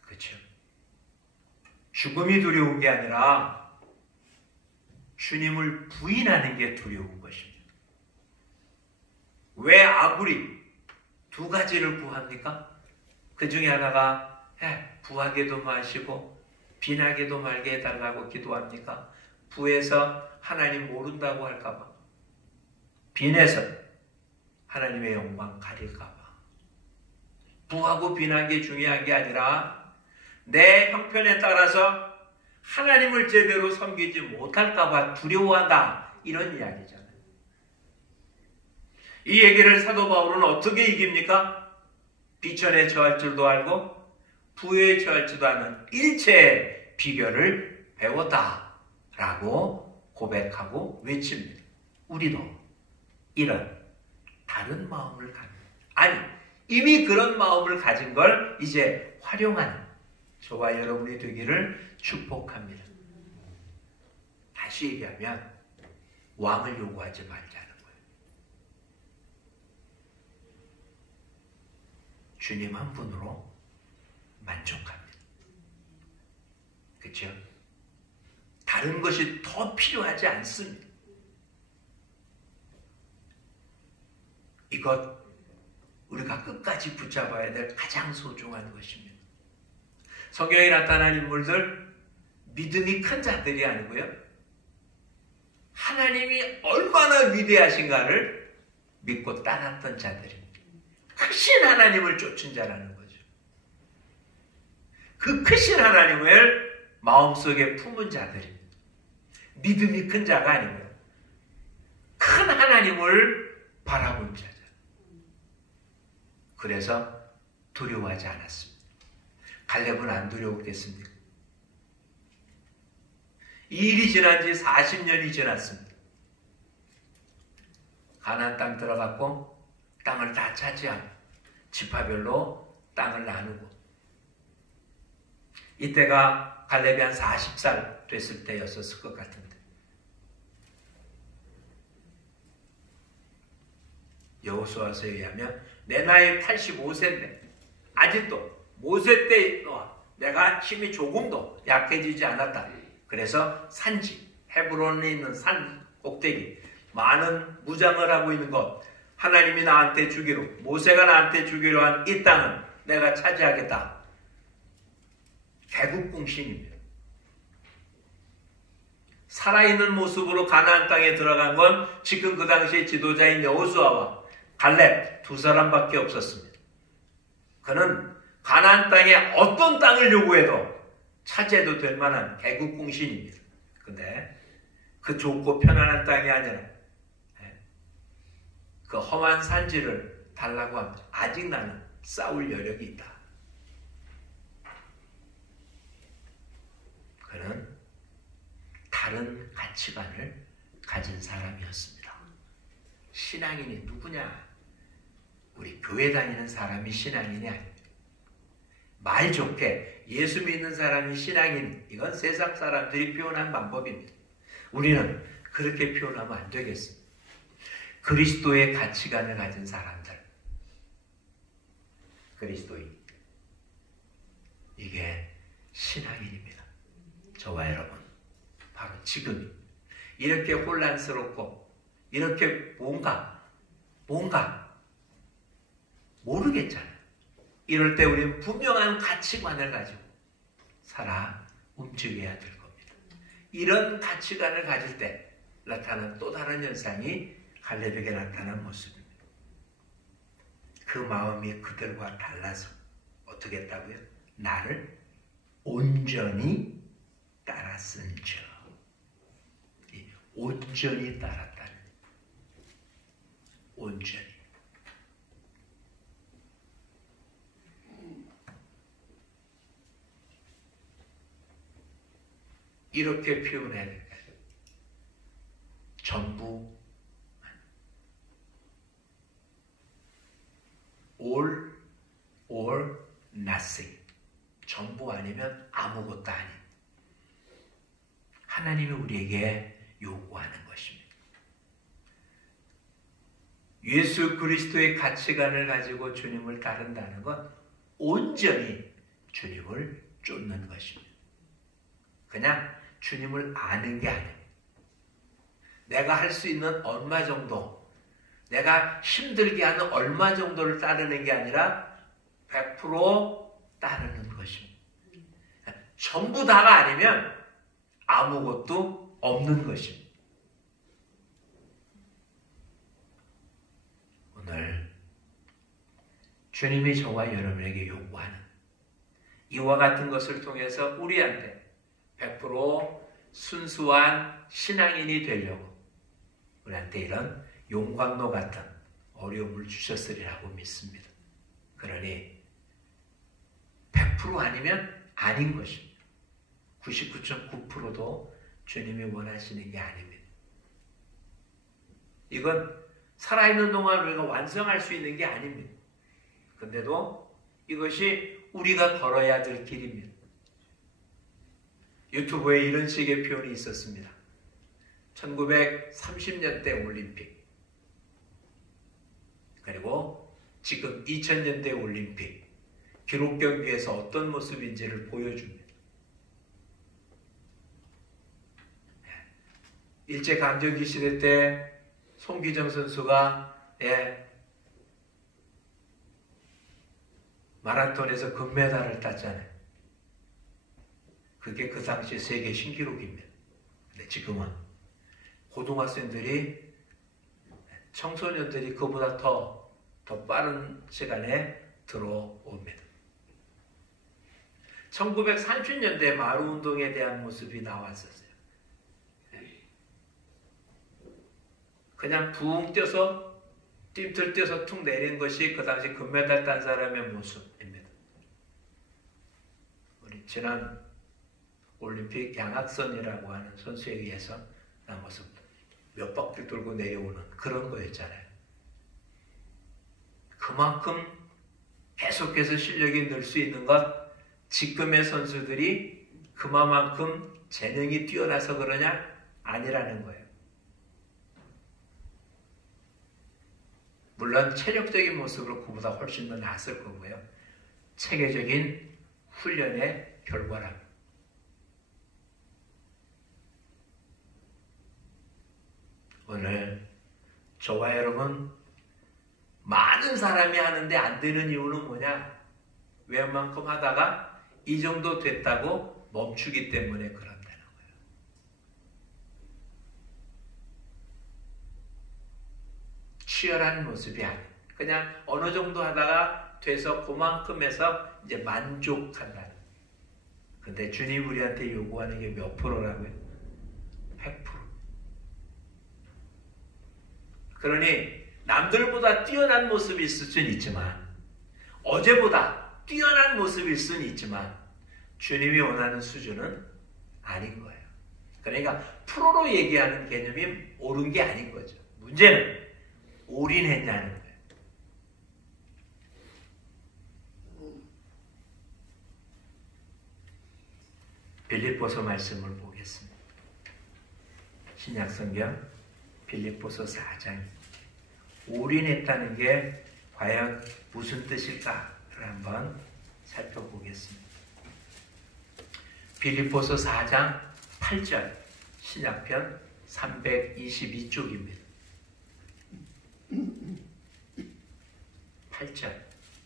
그렇죠? 죽음이 두려운 게 아니라 주님을 부인하는 게 두려운 것입니다. 왜 아굴이 두 가지를 구합니까? 그 중에 하나가 부하게도 마시고 빈하게도 말게 해달라고 기도합니까? 부에서 하나님 모른다고 할까봐, 빈에서 하나님의 영광 가릴까봐. 부하고 빈하게 중요한 게 아니라 내 형편에 따라서 하나님을 제대로 섬기지 못할까봐 두려워한다, 이런 이야기잖아요. 이 얘기를 사도 바울은 어떻게 이깁니까? 비천에 처할 줄도 알고 부에 처할 줄도 아는 일체의 비결을 배웠다라고 고백하고 외칩니다. 우리도 이런 다른 마음을 가진, 아니 이미 그런 마음을 가진 걸 이제 활용하는 저와 여러분이 되기를 축복합니다. 다시 얘기하면 왕을 요구하지 말자는 거예요. 주님 한 분으로 만족합니다. 그렇죠? 다른 것이 더 필요하지 않습니다. 이것 우리가 끝까지 붙잡아야 될 가장 소중한 것입니다. 성경에 나타난 인물들, 믿음이 큰 자들이 아니고요, 하나님이 얼마나 위대하신가를 믿고 따랐던 자들입니다. 크신 하나님을 쫓은 자라는 거죠. 그 크신 하나님을 마음속에 품은 자들입니다. 믿음이 큰 자가 아니고요. 큰 하나님을 바라본 자죠. 그래서 두려워하지 않았습니다. 갈렙은 안 두려웠겠습니까? 이 일이 지난 지 40년이 지났습니다. 가나안 땅 들어갔고 땅을 다 차지하고 지파별로 땅을 나누고, 이때가 갈렙이 한 40살 됐을 때였었을 것 같은데, 여호수아서에 의하면 내 나이 85세인데 아직도 모세 때 내가 힘이 조금도 약해지지 않았다. 그래서 산지, 헤브론에 있는 산 꼭대기, 많은 무장을 하고 있는 것, 하나님이 나한테 주기로, 모세가 나한테 주기로 한 이 땅은 내가 차지하겠다. 개국공신입니다. 살아있는 모습으로 가나안 땅에 들어간 건 지금 그 당시의 지도자인 여호수아와 갈렙 두 사람밖에 없었습니다. 그는 가나안 땅에 어떤 땅을 요구해도 차지해도 될 만한 개국공신입니다. 근데 그 좁고 편안한 땅이 아니라 그 험한 산지를 달라고 합니다. 아직 나는 싸울 여력이 있다. 그는 다른 가치관을 가진 사람이었습니다. 신앙인이 누구냐? 우리 교회 다니는 사람이 신앙인이 아닙니다. 말 좋게 예수 믿는 사람이 신앙인, 이건 세상 사람들이 표현한 방법입니다. 우리는 그렇게 표현하면 안 되겠습니다. 그리스도의 가치관을 가진 사람들, 그리스도인, 이게 신앙인입니다. 저와 여러분, 바로 지금 이렇게 혼란스럽고 이렇게 뭔가 모르겠잖아요. 이럴 때 우리는 분명한 가치관을 가지고 살아 움직여야 될 겁니다. 이런 가치관을 가질 때 나타난 또 다른 현상이 갈렙에게 나타난 모습입니다. 그 마음이 그들과 달라서 어떻게 했다고요? 나를 온전히 따랐은즉. 온전히 따랐다는, 온전히. 이렇게 표현해야 될까요? 전부, all or nothing. 전부 아니면 아무것도 아닌. 하나님이 우리에게 요구하는 것입니다. 예수 그리스도의 가치관을 가지고 주님을 따른다는 건 온전히 주님을 쫓는 것입니다. 그냥 주님을 아는 게 아닙니다. 내가 할 수 있는 얼마 정도, 내가 힘들게 하는 얼마 정도를 따르는 게 아니라 100% 따르는 것입니다. 전부 다가 아니면 아무것도 없는 것입니다. 오늘 주님이 저와 여러분에게 요구하는 이와 같은 것을 통해서 우리한테 100% 순수한 신앙인이 되려고 우리한테 이런 용광로 같은 어려움을 주셨으리라고 믿습니다. 그러니 100% 아니면 아닌 것입니다. 99.9%도 주님이 원하시는 게 아닙니다. 이건 살아있는 동안 우리가 완성할 수 있는 게 아닙니다. 근데도 이것이 우리가 걸어야 될 길입니다. 유튜브에 이런 식의 표현이 있었습니다. 1930년대 올림픽, 그리고 지금 2000년대 올림픽, 기록 경기에서 어떤 모습인지를 보여줍니다. 일제강점기 시대 때 송기정 선수가 마라톤에서 금메달을 땄잖아요. 그게 그 당시 세계 신기록입니다. 근데 지금은 고등학생들이 청소년들이 그보다 더 빠른 시간에 들어옵니다. 1930년대 마루운동에 대한 모습이 나왔었어요. 그냥 붕 뛰어서 뜀틀 뛰어서 툭 내린 것이 그 당시 금메달 딴 사람의 모습입니다. 우리 지난 올림픽 양학선이라고 하는 선수에 의해서 나 모습 몇 바퀴 돌고 내려오는 그런 거였잖아요. 그만큼 계속해서 실력이 늘 수 있는 것, 지금의 선수들이 그만큼 재능이 뛰어나서 그러냐? 아니라는 거예요. 물론 체력적인 모습으로 그보다 훨씬 더 낫을 거고요. 체계적인 훈련의 결과랍니다. 오늘 저와 여러분 많은 사람이 하는데 안 되는 이유는 뭐냐? 웬만큼 하다가 이 정도 됐다고 멈추기 때문에 그런다는 거예요. 치열한 모습이 아니에요. 그냥 어느 정도 하다가 돼서 그만큼 해서 이제 만족한다는. 근데 주님 우리한테 요구하는 게 몇 프로라고요? 100%. 그러니 남들보다 뛰어난 모습이 있을 수는 있지만, 어제보다 뛰어난 모습일 수는 있지만 주님이 원하는 수준은 아닌 거예요. 그러니까 프로로 얘기하는 개념이 옳은 게 아닌 거죠. 문제는 올인했냐는 거예요. 빌립보서 말씀을 보겠습니다. 신약성경 빌립보서 4장. 올인했다는 게 과연 무슨 뜻일까를 한번 살펴보겠습니다. 빌립보서 4장 8절 신약편 322쪽입니다. 8절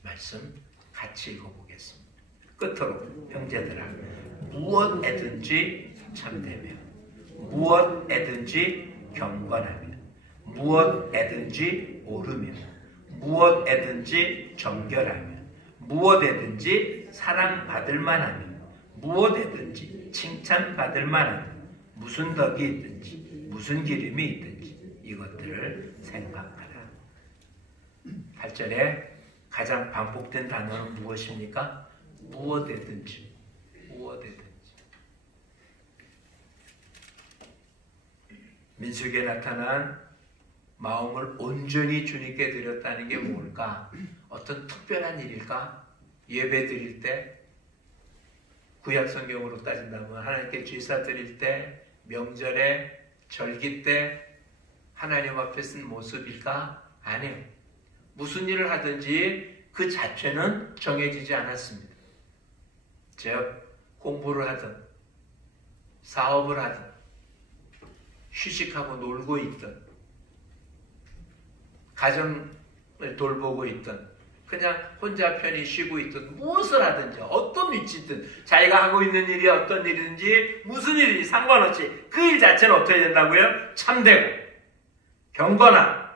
말씀 같이 읽어보겠습니다. 끝으로 형제들아, 무엇에든지 참되며 무엇에든지 경건하며 무엇에든지 오르며 무엇에든지 정결하며 무엇에든지 사랑받을 만하며 무엇에든지 칭찬받을 만하며 무슨 덕이 있든지 무슨 기름이 있든지 이것들을 생각하라. 8절에 가장 반복된 단어는 무엇입니까? 무엇에든지. 무엇에든지. 민수기에 나타난 마음을 온전히 주님께 드렸다는 게 뭘까? 어떤 특별한 일일까? 예배 드릴 때, 구약 성경으로 따진다면 하나님께 제사 드릴 때, 명절에, 절기 때 하나님 앞에 쓴 모습일까? 아니요. 무슨 일을 하든지 그 자체는 정해지지 않았습니다. 즉 공부를 하든 사업을 하든 휴식하고 놀고 있든 가정을 돌보고 있든 그냥 혼자 편히 쉬고 있든 무엇을 하든지 어떤 위치든 자기가 하고 있는 일이 어떤 일이든지 무슨 일인지 상관없이 그 일 자체는 어떻게 된다고요? 참되고 경건함,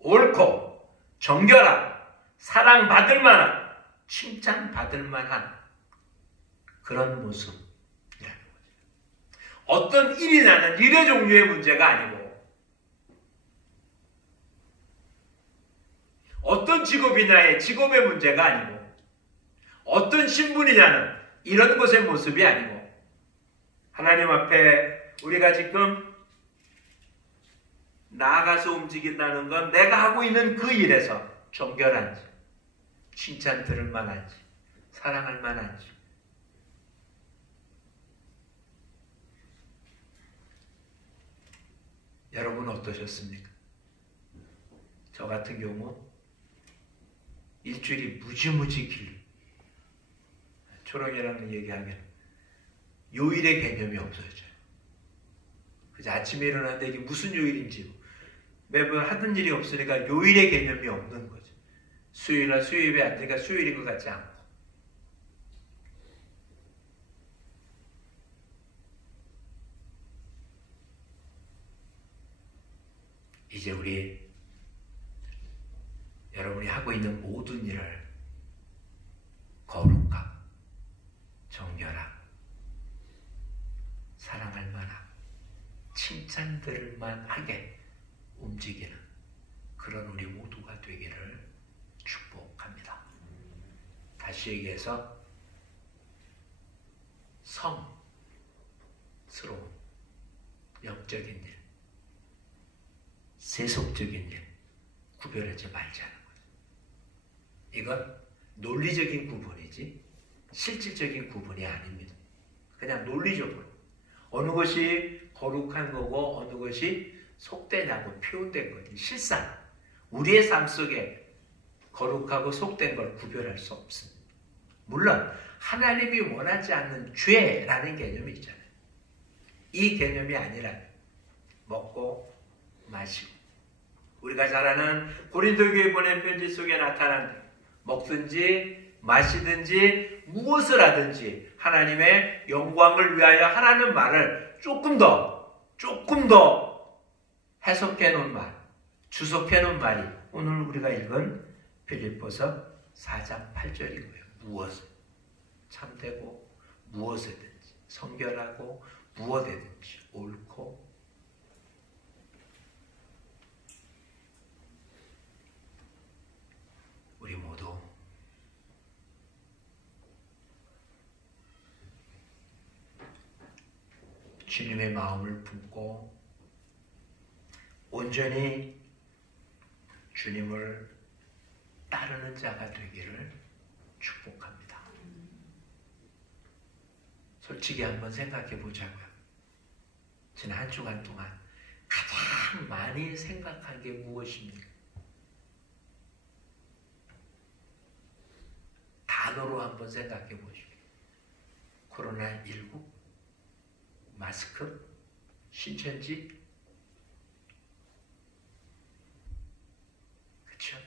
옳고 정결함, 사랑받을 만한, 칭찬받을 만한 그런 모습이라는 거죠. 어떤 일이냐는 일의 종류의 문제가 아니고 어떤 직업이냐의 직업의 문제가 아니고 어떤 신분이냐는 이런 것의 모습이 아니고 하나님 앞에 우리가 지금 나아가서 움직인다는 건 내가 하고 있는 그 일에서 정결한지 칭찬 들을 만한지 사랑할 만한지 여러분 어떠셨습니까? 저 같은 경우 일주일이 무지무지 길 초롱이라는 얘기하면 요일의 개념이 없어져요. 그래서 아침에 일어났는데 이게 무슨 요일인지 매번 하던 일이 없으니까 요일의 개념이 없는 거죠. 수요일날 수요일에 앉으니까 수요일인 것 같지 않고 이제 우리 여러분이 하고 있는 모든 일을 거룩하고 정결하고 사랑할 만한 칭찬들만 하게 움직이는 그런 우리 모두가 되기를 축복합니다. 다시 얘기해서 성스러운 영적인 일, 세속적인 일 구별하지 말자는 거예요. 이건 논리적인 구분이지 실질적인 구분이 아닙니다. 그냥 논리적으로 어느 것이 거룩한 거고 어느 것이 속되냐고 표현된 거지. 실상 우리의 삶 속에 거룩하고 속된 걸 구별할 수 없습니다. 물론 하나님이 원하지 않는 죄라는 개념이 있잖아요. 이 개념이 아니라 먹고 마시고 우리가 잘 아는 고린도교회 보낸 편지 속에 나타난 먹든지 마시든지 무엇을 하든지 하나님의 영광을 위하여 하라는 말을 조금 더 해석해 놓은 말, 주석해 놓은 말이 오늘 우리가 읽은 빌립보서 4장 8절이고요. 무엇을 참되고 무엇이든지 성결하고 무엇이든지 옳고 우리 모두 주님의 마음을 품고 온전히 주님을 따르는 자가 되기를 축복합니다. 솔직히 한번 생각해 보자고요. 지난 한 주간 동안 가장 많이 생각한 게 무엇입니까? 단어로 한번 생각해 보십시오. 코로나19, 마스크, 신천지, 그렇죠?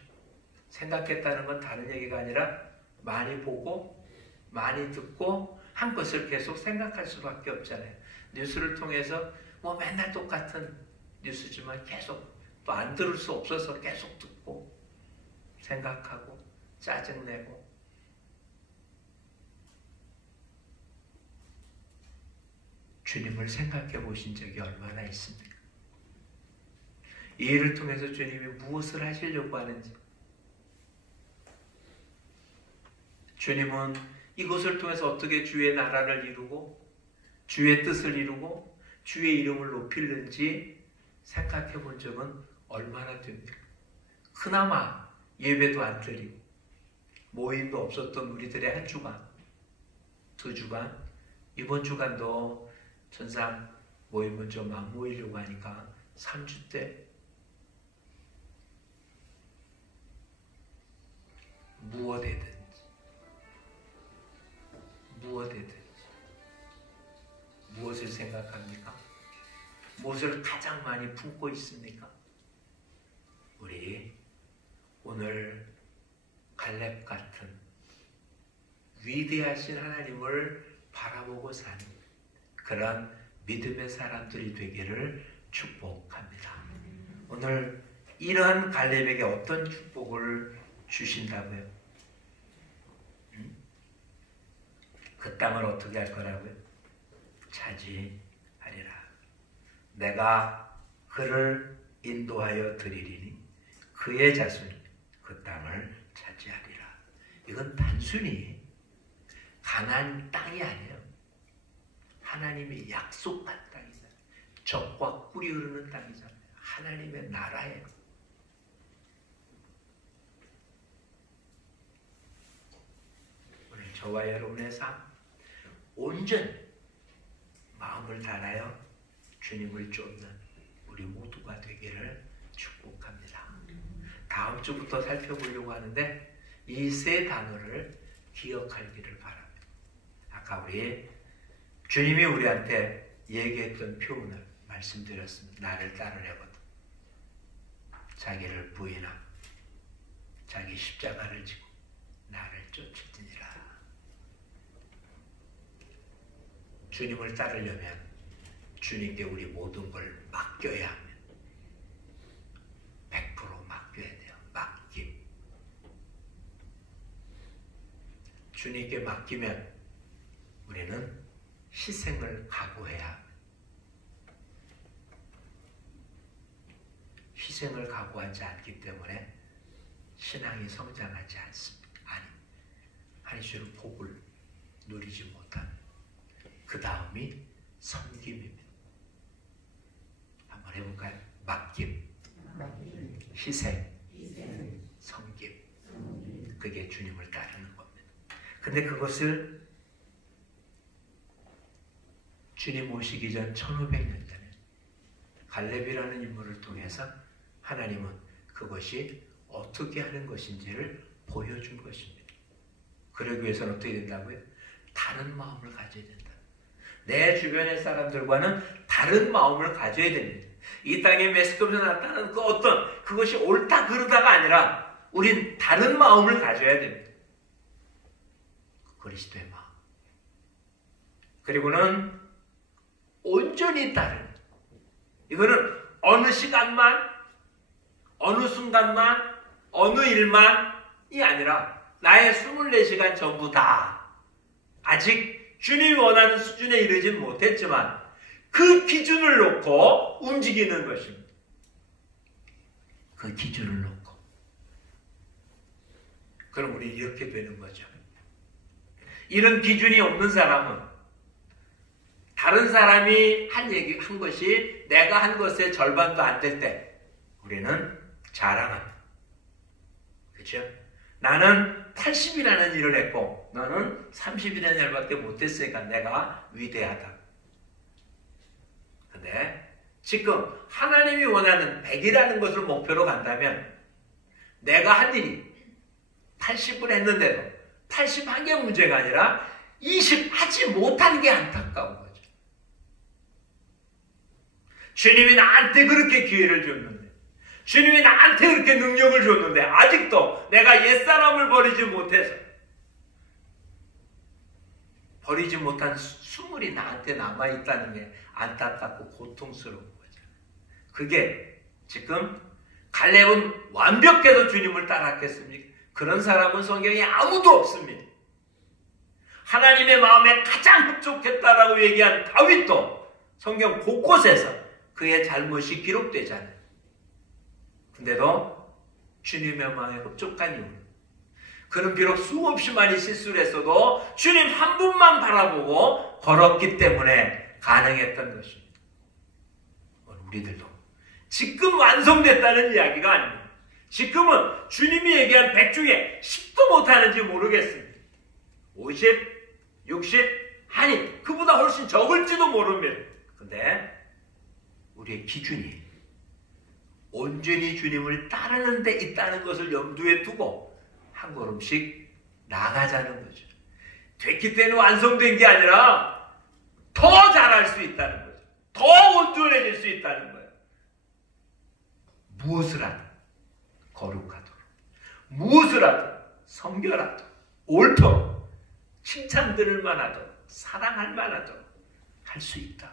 생각했다는 건 다른 얘기가 아니라 많이 보고 많이 듣고 한 것을 계속 생각할 수밖에 없잖아요. 뉴스를 통해서 뭐 맨날 똑같은 뉴스지만 계속 또 안 들을 수 없어서 계속 듣고 생각하고 짜증내고 주님을 생각해 보신 적이 얼마나 있습니까? 이 일을 통해서 주님이 무엇을 하시려고 하는지 주님은 이것을 통해서 어떻게 주의 나라를 이루고 주의 뜻을 이루고 주의 이름을 높이는지 생각해 본 적은 얼마나 됩니까? 그나마 예배도 안 드리고 모임도 없었던 우리들의 한 주간, 두 주간, 이번 주간도 전상 모임은 좀 안 모이려고 하니까 3주 때 무엇이든지 무엇을 생각합니까? 무엇을 가장 많이 품고 있습니까? 우리 오늘 갈렙 같은 위대하신 하나님을 바라보고 사는 그런 믿음의 사람들이 되기를 축복합니다. 오늘 이러한 갈렙에게 어떤 축복을 주신다고요? 그 땅을 어떻게 할 거라고요? 차지하리라. 내가 그를 인도하여 드리리니 그의 자손이 그 땅을 차지하리라. 이건 단순히 가나안 땅이 아니에요. 하나님이 약속한 땅이잖아요. 젖과 꿀이 흐르는 땅이잖아요. 하나님의 나라예요. 오늘 저와 여러분의 삶 온전히 마음을 다하여 주님을 쫓는 우리 모두가 되기를 축복합니다. 다음 주부터 살펴보려고 하는데 이 세 단어를 기억하기를 바랍니다. 아까 우리 주님이 우리한테 얘기했던 표현을 말씀드렸습니다. 나를 따르려거든 자기를 부인하고 자기 십자가를 지고 나를 쫓으니라. 주님을 따르려면 주님께 우리 모든 걸 맡겨야 합니다. 주님께 맡기면 우리는 희생을 각오해야 합니다. 희생을 각오하지 않기 때문에 신앙이 성장하지 않습니다. 아니 주는 복을 누리지 못한 그 다음이 섬김입니다. 한번 해볼까요? 맡김, 희생, 섬김. 그게 주님을 따르는 겁니다. 근데 그것을 주님 오시기 전 1500년 전에 갈렙이라는 인물을 통해서 하나님은 그것이 어떻게 하는 것인지를 보여준 것입니다. 그러기 위해서는 어떻게 된다고요? 다른 마음을 가져야 된다. 내 주변의 사람들과는 다른 마음을 가져야 됩니다. 이 땅에 매스컴에서 나타나는 그 어떤 그것이 옳다 그르다가 아니라 우린 다른 마음을 가져야 됩니다. 그리스도의 마음. 그리고는 온전히 따르는. 이거는 어느 시간만, 어느 순간만, 어느 일만이 아니라 나의 24시간 전부 다 아직 주님이 원하는 수준에 이르진 못했지만 그 기준을 놓고 움직이는 것입니다. 그 기준을 놓고. 그럼 우리 이렇게 되는 거죠. 이런 기준이 없는 사람은 다른 사람이 한 것이 내가 한 것의 절반도 안 될 때 우리는 자랑합니다. 그렇죠? 나는 80이라는 일을 했고 너는 30이라는 일밖에 못했으니까 내가 위대하다. 근데 지금 하나님이 원하는 100이라는 것을 목표로 간다면 내가 한 일이 80을 했는데도 80한 게 문제가 아니라 20 하지 못한 게 안타까운 거죠. 주님이 나한테 그렇게 기회를 줬는데 주님이 나한테 그렇게 능력을 줬는데 아직도 내가 옛사람을 버리지 못해서 버리지 못한 수물이 나한테 남아있다는 게 안타깝고 고통스러운 거죠. 그게 지금 갈렙은 완벽해도 주님을 따랐겠습니까? 그런 사람은 성경에 아무도 없습니다. 하나님의 마음에 가장 흡족했다라고 얘기한 다윗도 성경 곳곳에서 그의 잘못이 기록되잖아요. 근데도 주님의 마음에 흡족한 이유는 그는 비록 수없이 많이 실수를 했어도 주님 한 분만 바라보고 걸었기 때문에 가능했던 것입니다. 우리들도 지금 완성됐다는 이야기가 아닙니다. 지금은 주님이 얘기한 100 중에 10도 못하는지 모르겠습니다. 50, 60, 아니 그보다 훨씬 적을지도 모릅니다. 근데 우리의 기준이 온전히 주님을 따르는 데 있다는 것을 염두에 두고 한 걸음씩 나가자는 거죠. 됐기 때문에 완성된 게 아니라 더 잘할 수 있다는 거죠. 더 온전해질 수 있다는 거예요. 무엇을 하든 거룩하도록, 무엇을 하든 섬겨라도록, 옳도록, 칭찬 들을 만하도록, 사랑할 만하도록 할 수 있다.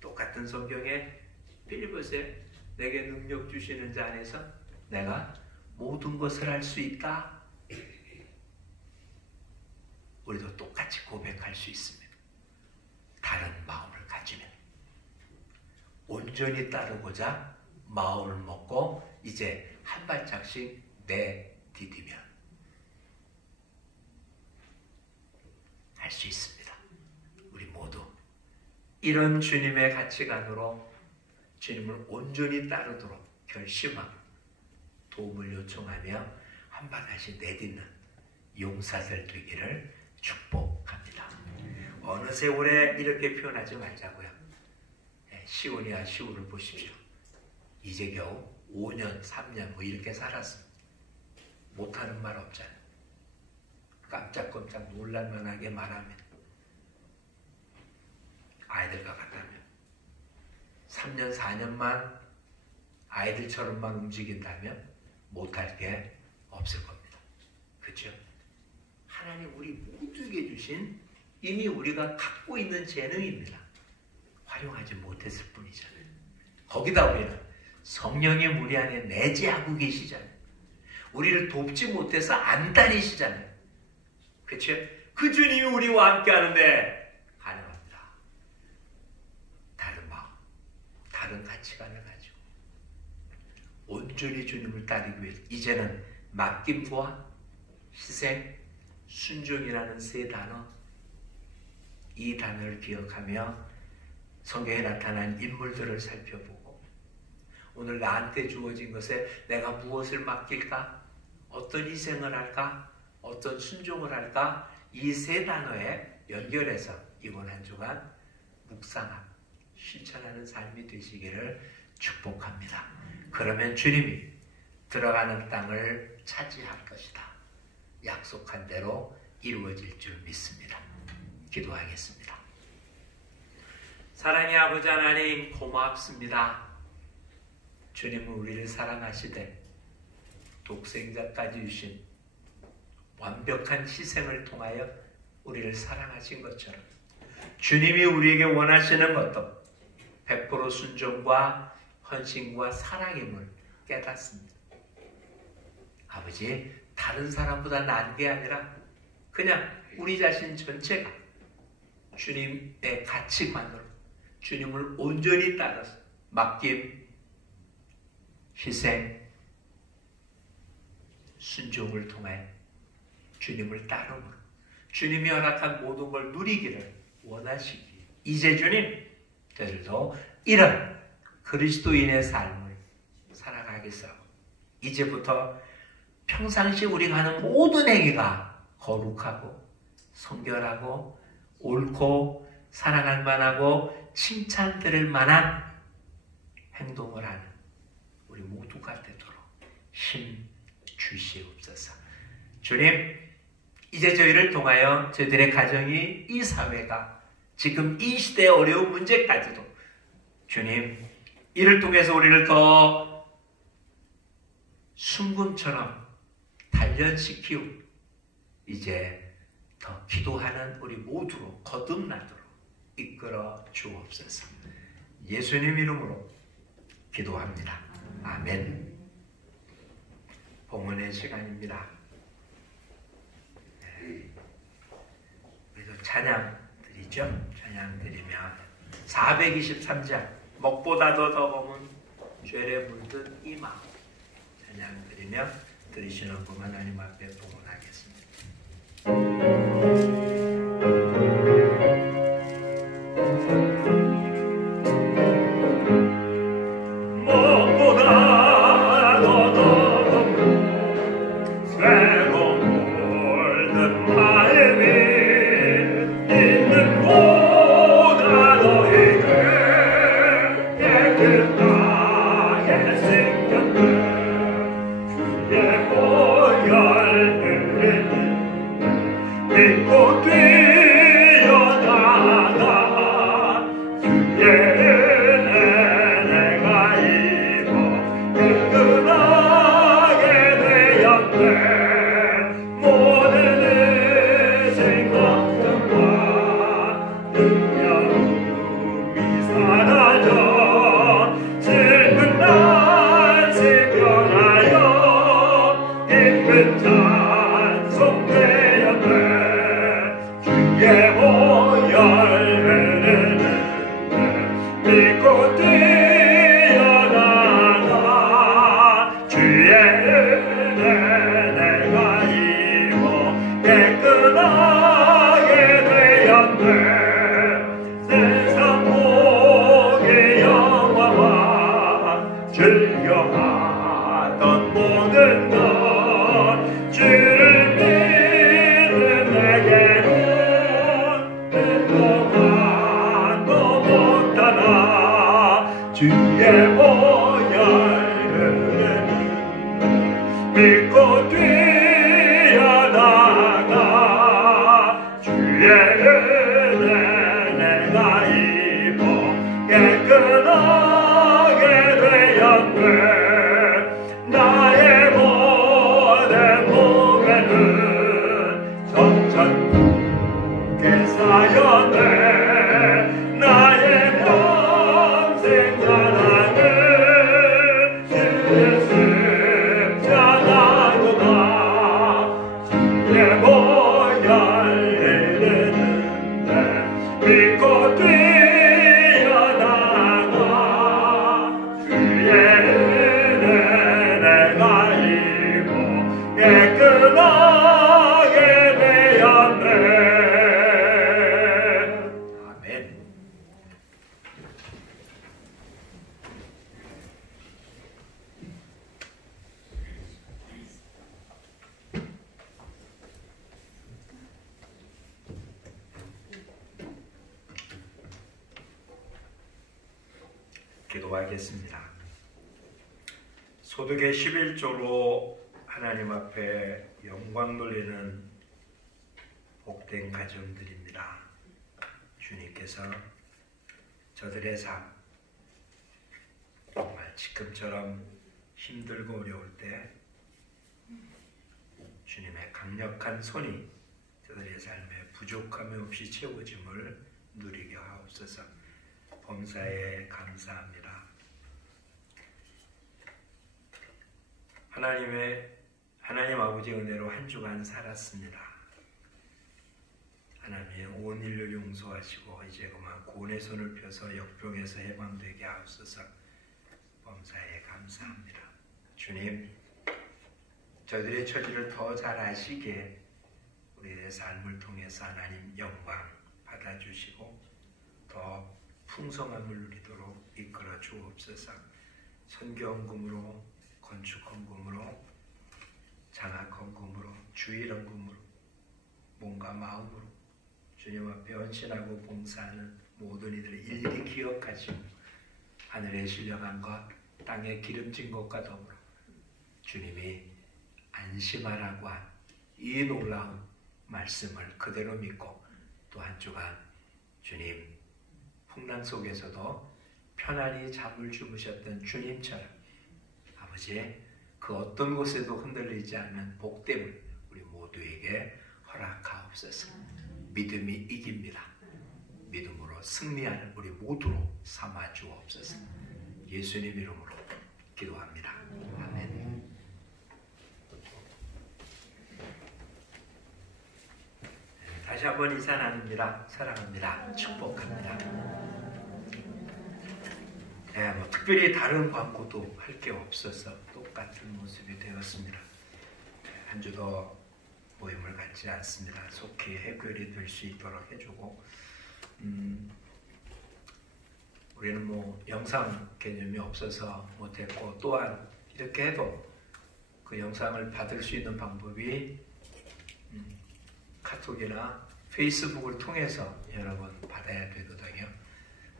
똑같은 성경에 빌립보서에 내게 능력 주시는 자 안에서 내가 모든 것을 할 수 있다. 우리도 똑같이 고백할 수 있습니다. 다른 마음을 가지면 온전히 따르고자 마음을 먹고 이제 한 발짝씩 내디디면 할 수 있습니다. 우리 모두 이런 주님의 가치관으로 주님을 온전히 따르도록 결심하고 도움을 요청하며 한 발짝씩 내딛는 용사들 되기를 축복합니다. 어느 세월에 이렇게 표현하지 말자고요. 시온이야 시온을 보십시오. 이제 겨우 5년, 3년 뭐 이렇게 살았습니다. 못하는 말 없잖아요. 깜짝깜짝 놀랄만하게 말하면 아이들과 같다면 3년, 4년만 아이들처럼만 움직인다면 못할 게 없을 겁니다. 그렇죠? 하나님 우리 모두에게 주신 이미 우리가 갖고 있는 재능입니다. 활용하지 못했을 뿐이잖아요. 거기다 우리는 성령의 무리 안에 내재하고 계시잖아요. 우리를 돕지 못해서 안 다니시잖아요. 그렇죠? 그 주님이 우리와 함께 하는데 가능합니다. 다른 마음, 다른 가치관을 가지고 온전히 주님을 따르기 위해서 이제는 맡김과 희생, 순종이라는 세 단어, 이 단어를 기억하며 성경에 나타난 인물들을 살펴보고 오늘 나한테 주어진 것에 내가 무엇을 맡길까? 어떤 희생을 할까? 어떤 순종을 할까? 이 세 단어에 연결해서 이번 한 주간 묵상하고 실천하는 삶이 되시기를 축복합니다. 그러면 주님이 들어가는 땅을 차지할 것이다. 약속한 대로 이루어질 줄 믿습니다. 기도하겠습니다. 사랑의 아버지 하나님 고맙습니다. 주님은 우리를 사랑하시되 독생자까지 주신 완벽한 희생을 통하여 우리를 사랑하신 것처럼 주님이 우리에게 원하시는 것도 100% 순종과 헌신과 사랑임을 깨닫습니다. 아버지, 다른 사람보다 나은 게 아니라 그냥 우리 자신 전체가 주님의 가치관으로 주님을 온전히 따라서 맡김, 희생, 순종을 통해 주님을 따름으로 주님이 허락한 모든 걸 누리기를 원하시기에 이제 주님, 저들도 이런 그리스도인의 삶을 살아가겠어. 이제부터 평상시 우리가 하는 모든 행위가 거룩하고 성결하고 옳고 사랑할 만하고 칭찬드릴 만한 행동을 하는 우리 모두가 되도록 힘 주시옵소서. 주님, 이제 저희를 통하여 저희들의 가정이, 이 사회가 지금 이 시대의 어려운 문제까지도 주님, 이를 통해서 우리를 더 순금처럼 단련시키고 이제 더 기도하는 우리 모두로 거듭나도록 이끌어 주옵소서. 예수님 이름으로 기도합니다. 아멘. 봉헌의 시간입니다. 우리도 찬양 드리죠. 찬양 드리면 423장 먹보다도 더 검은 죄에 물든 이 마음 찬양 드리며 들으시는 분 하나님 앞에 봉헌하겠습니다. 사랑을 예수 자나고 기도하겠습니다. 소득의 11조로 하나님 앞에 영광 돌리는 복된 가정들입니다. 주님께서 저들의 삶, 정말 지금처럼 힘들고 어려울 때 주님의 강력한 손이 저들의 삶에 부족함이 없이 채워짐을 누리게 하옵소서. 범사에 감사합니다. 하나님 아버지 은혜로 한 주간 살았습니다. 하나님의 온 인류 용서하시고 이제 그만 구원의 손을 펴서 역병에서 해방되게 하옵소서. 범사에 감사합니다. 주님, 저들의 처지를 더 잘 아시기에 우리의 삶을 통해서 하나님 영광 받아주시고 더 풍성함을 누리도록 이끌어 주옵소서. 선교헌금으로, 건축헌금으로, 장학헌금으로, 주일헌금으로, 몸과 마음으로 주님 앞에 헌신하고 봉사하는 모든 이들을 일일이 기억하시고 하늘에 신령한 것, 땅에 기름진 것과 더불어 주님이 안심하라고 한 이 놀라운 말씀을 그대로 믿고 또 한 주간 주님 풍랑 속에서도 편안히 잠을 주무셨던 주님처럼 아버지 그 어떤 곳에도 흔들리지 않는 복됨을 우리 모두에게 허락하옵소서. 믿음이 이깁니다. 믿음으로 승리하는 우리 모두로 삼아 주옵소서. 예수님 이름으로 기도합니다. 아멘. 다시 한번 인사 나눕니다. 사랑합니다. 축복합니다. 특별히 다른 광고도 할 게 없어서 똑같은 모습이 되었습니다. 한 주 더 모임을 갖지 않습니다. 속히 해결이 될 수 있도록 해주고 우리는 영상 개념이 없어서 못했고 또한 이렇게 해도 그 영상을 받을 수 있는 방법이 카톡이나 페이스북을 통해서 여러 번 받아야 되거든요.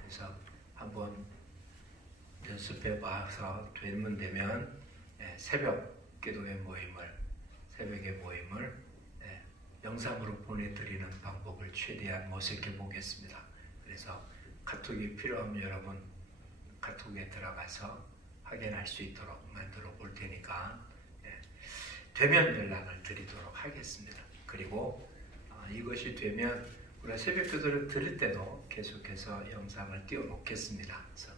그래서 한번 연습해 봐서 되면 새벽 기도회 새벽의 모임을 영상으로 보내드리는 방법을 최대한 모색해 보겠습니다. 그래서 카톡이 필요하면 여러분 카톡에 들어가서 확인할 수 있도록 만들어 볼 테니까 되면 연락을 드리도록 하겠습니다. 그리고 이것이 되면 우리가 새벽 기도를 드릴 때도 계속해서 영상을 띄워놓겠습니다. 그래서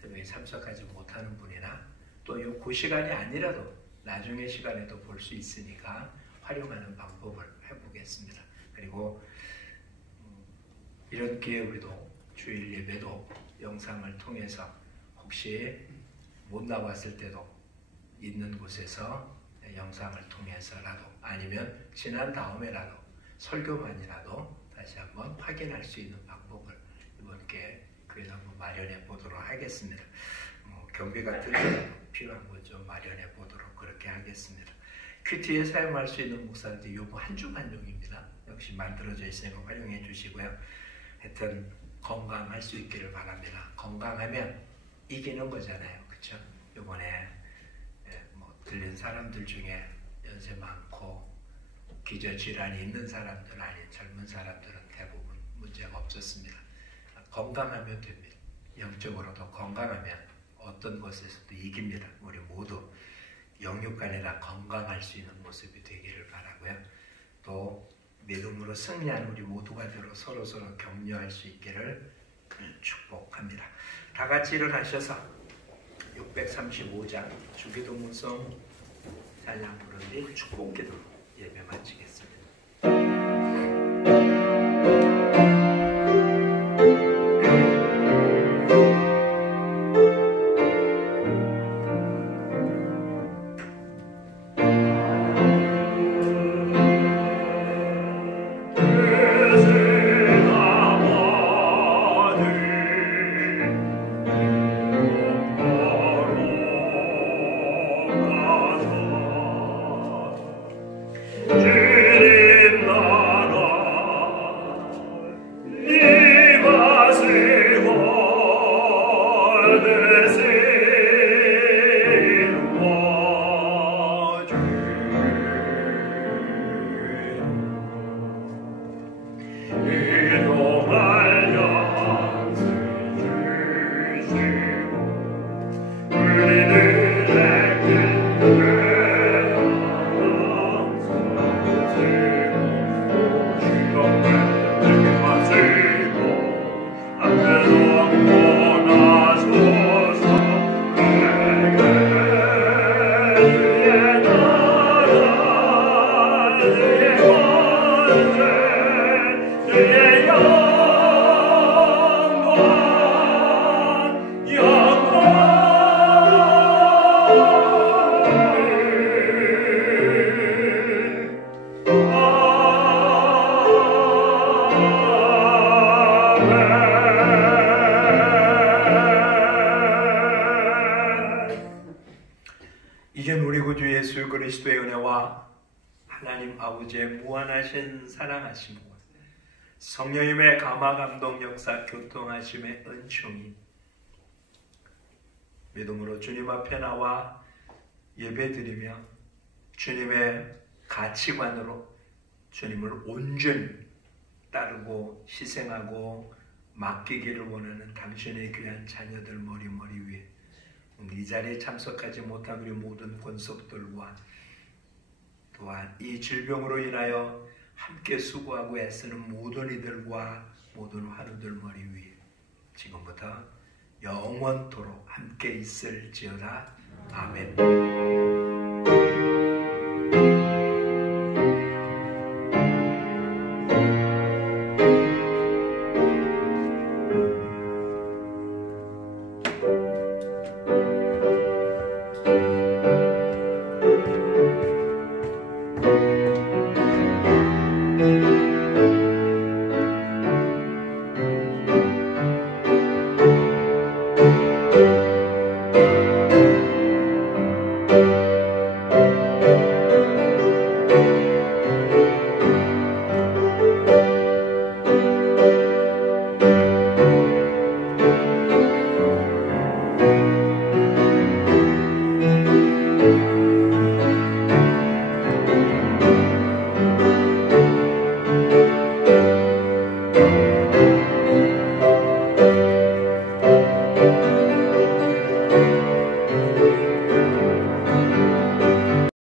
새벽에 참석하지 못하는 분이나 또 그 시간이 아니라도 나중에 시간에도 볼 수 있으니까 활용하는 방법을 해보겠습니다. 그리고 이런 기회 우리도 주일 예배도 영상을 통해서 혹시 못 나왔을 때도 있는 곳에서 영상을 통해서라도 아니면 지난 다음에라도 설교만이라도 다시 한번 확인할 수 있는 방법을 이번 교회에서 한번 마련해 보도록 하겠습니다. 경비가 들더라도 필요한 것 좀 마련해 보도록 그렇게 하겠습니다. 큐티에 사용할 수 있는 목사들이 요거 한 주간용입니다. 역시 만들어져 있으니까 활용해 주시고요. 하여튼 건강할 수 있기를 바랍니다. 건강하면 이기는 거잖아요. 그렇죠? 이번에 들린 사람들 중에 연세 많고 기저질환이 있는 사람들 아닌 젊은 사람들은 대부분 문제가 없었습니다. 건강하면 됩니다. 영적으로도 건강하면 어떤 것에서도 이깁니다. 우리 모두 영육간에다 건강할 수 있는 모습이 되기를 바라고요. 또 믿음으로 승리하는 우리 모두가 되어 서로 격려할 수 있기를 축복합니다. 다 같이 일어나셔서 635장 주기도 문성 찬양 부른 뒤 축복기도로 예배 마치겠습니다. 주님 이젠 우리 구주 예수 그리스도의 은혜와 하나님 아버지의 무한하신 사랑하심과 성령님의 감화 감동 역사 교통하심의 은총이 믿음으로 주님 앞에 나와 예배드리며 주님의 가치관으로 주님을 온전히 따르고 희생하고 맡기기를 원하는 당신의 귀한 자녀들 머리 위에 이 자리에 참석하지 못한 우리 모든 권속들과 또한 이 질병으로 인하여 함께 수고하고 애쓰는 모든 이들과 모든 환우들 머리 위에 지금부터 영원토록 함께 있을지어다. 아멘.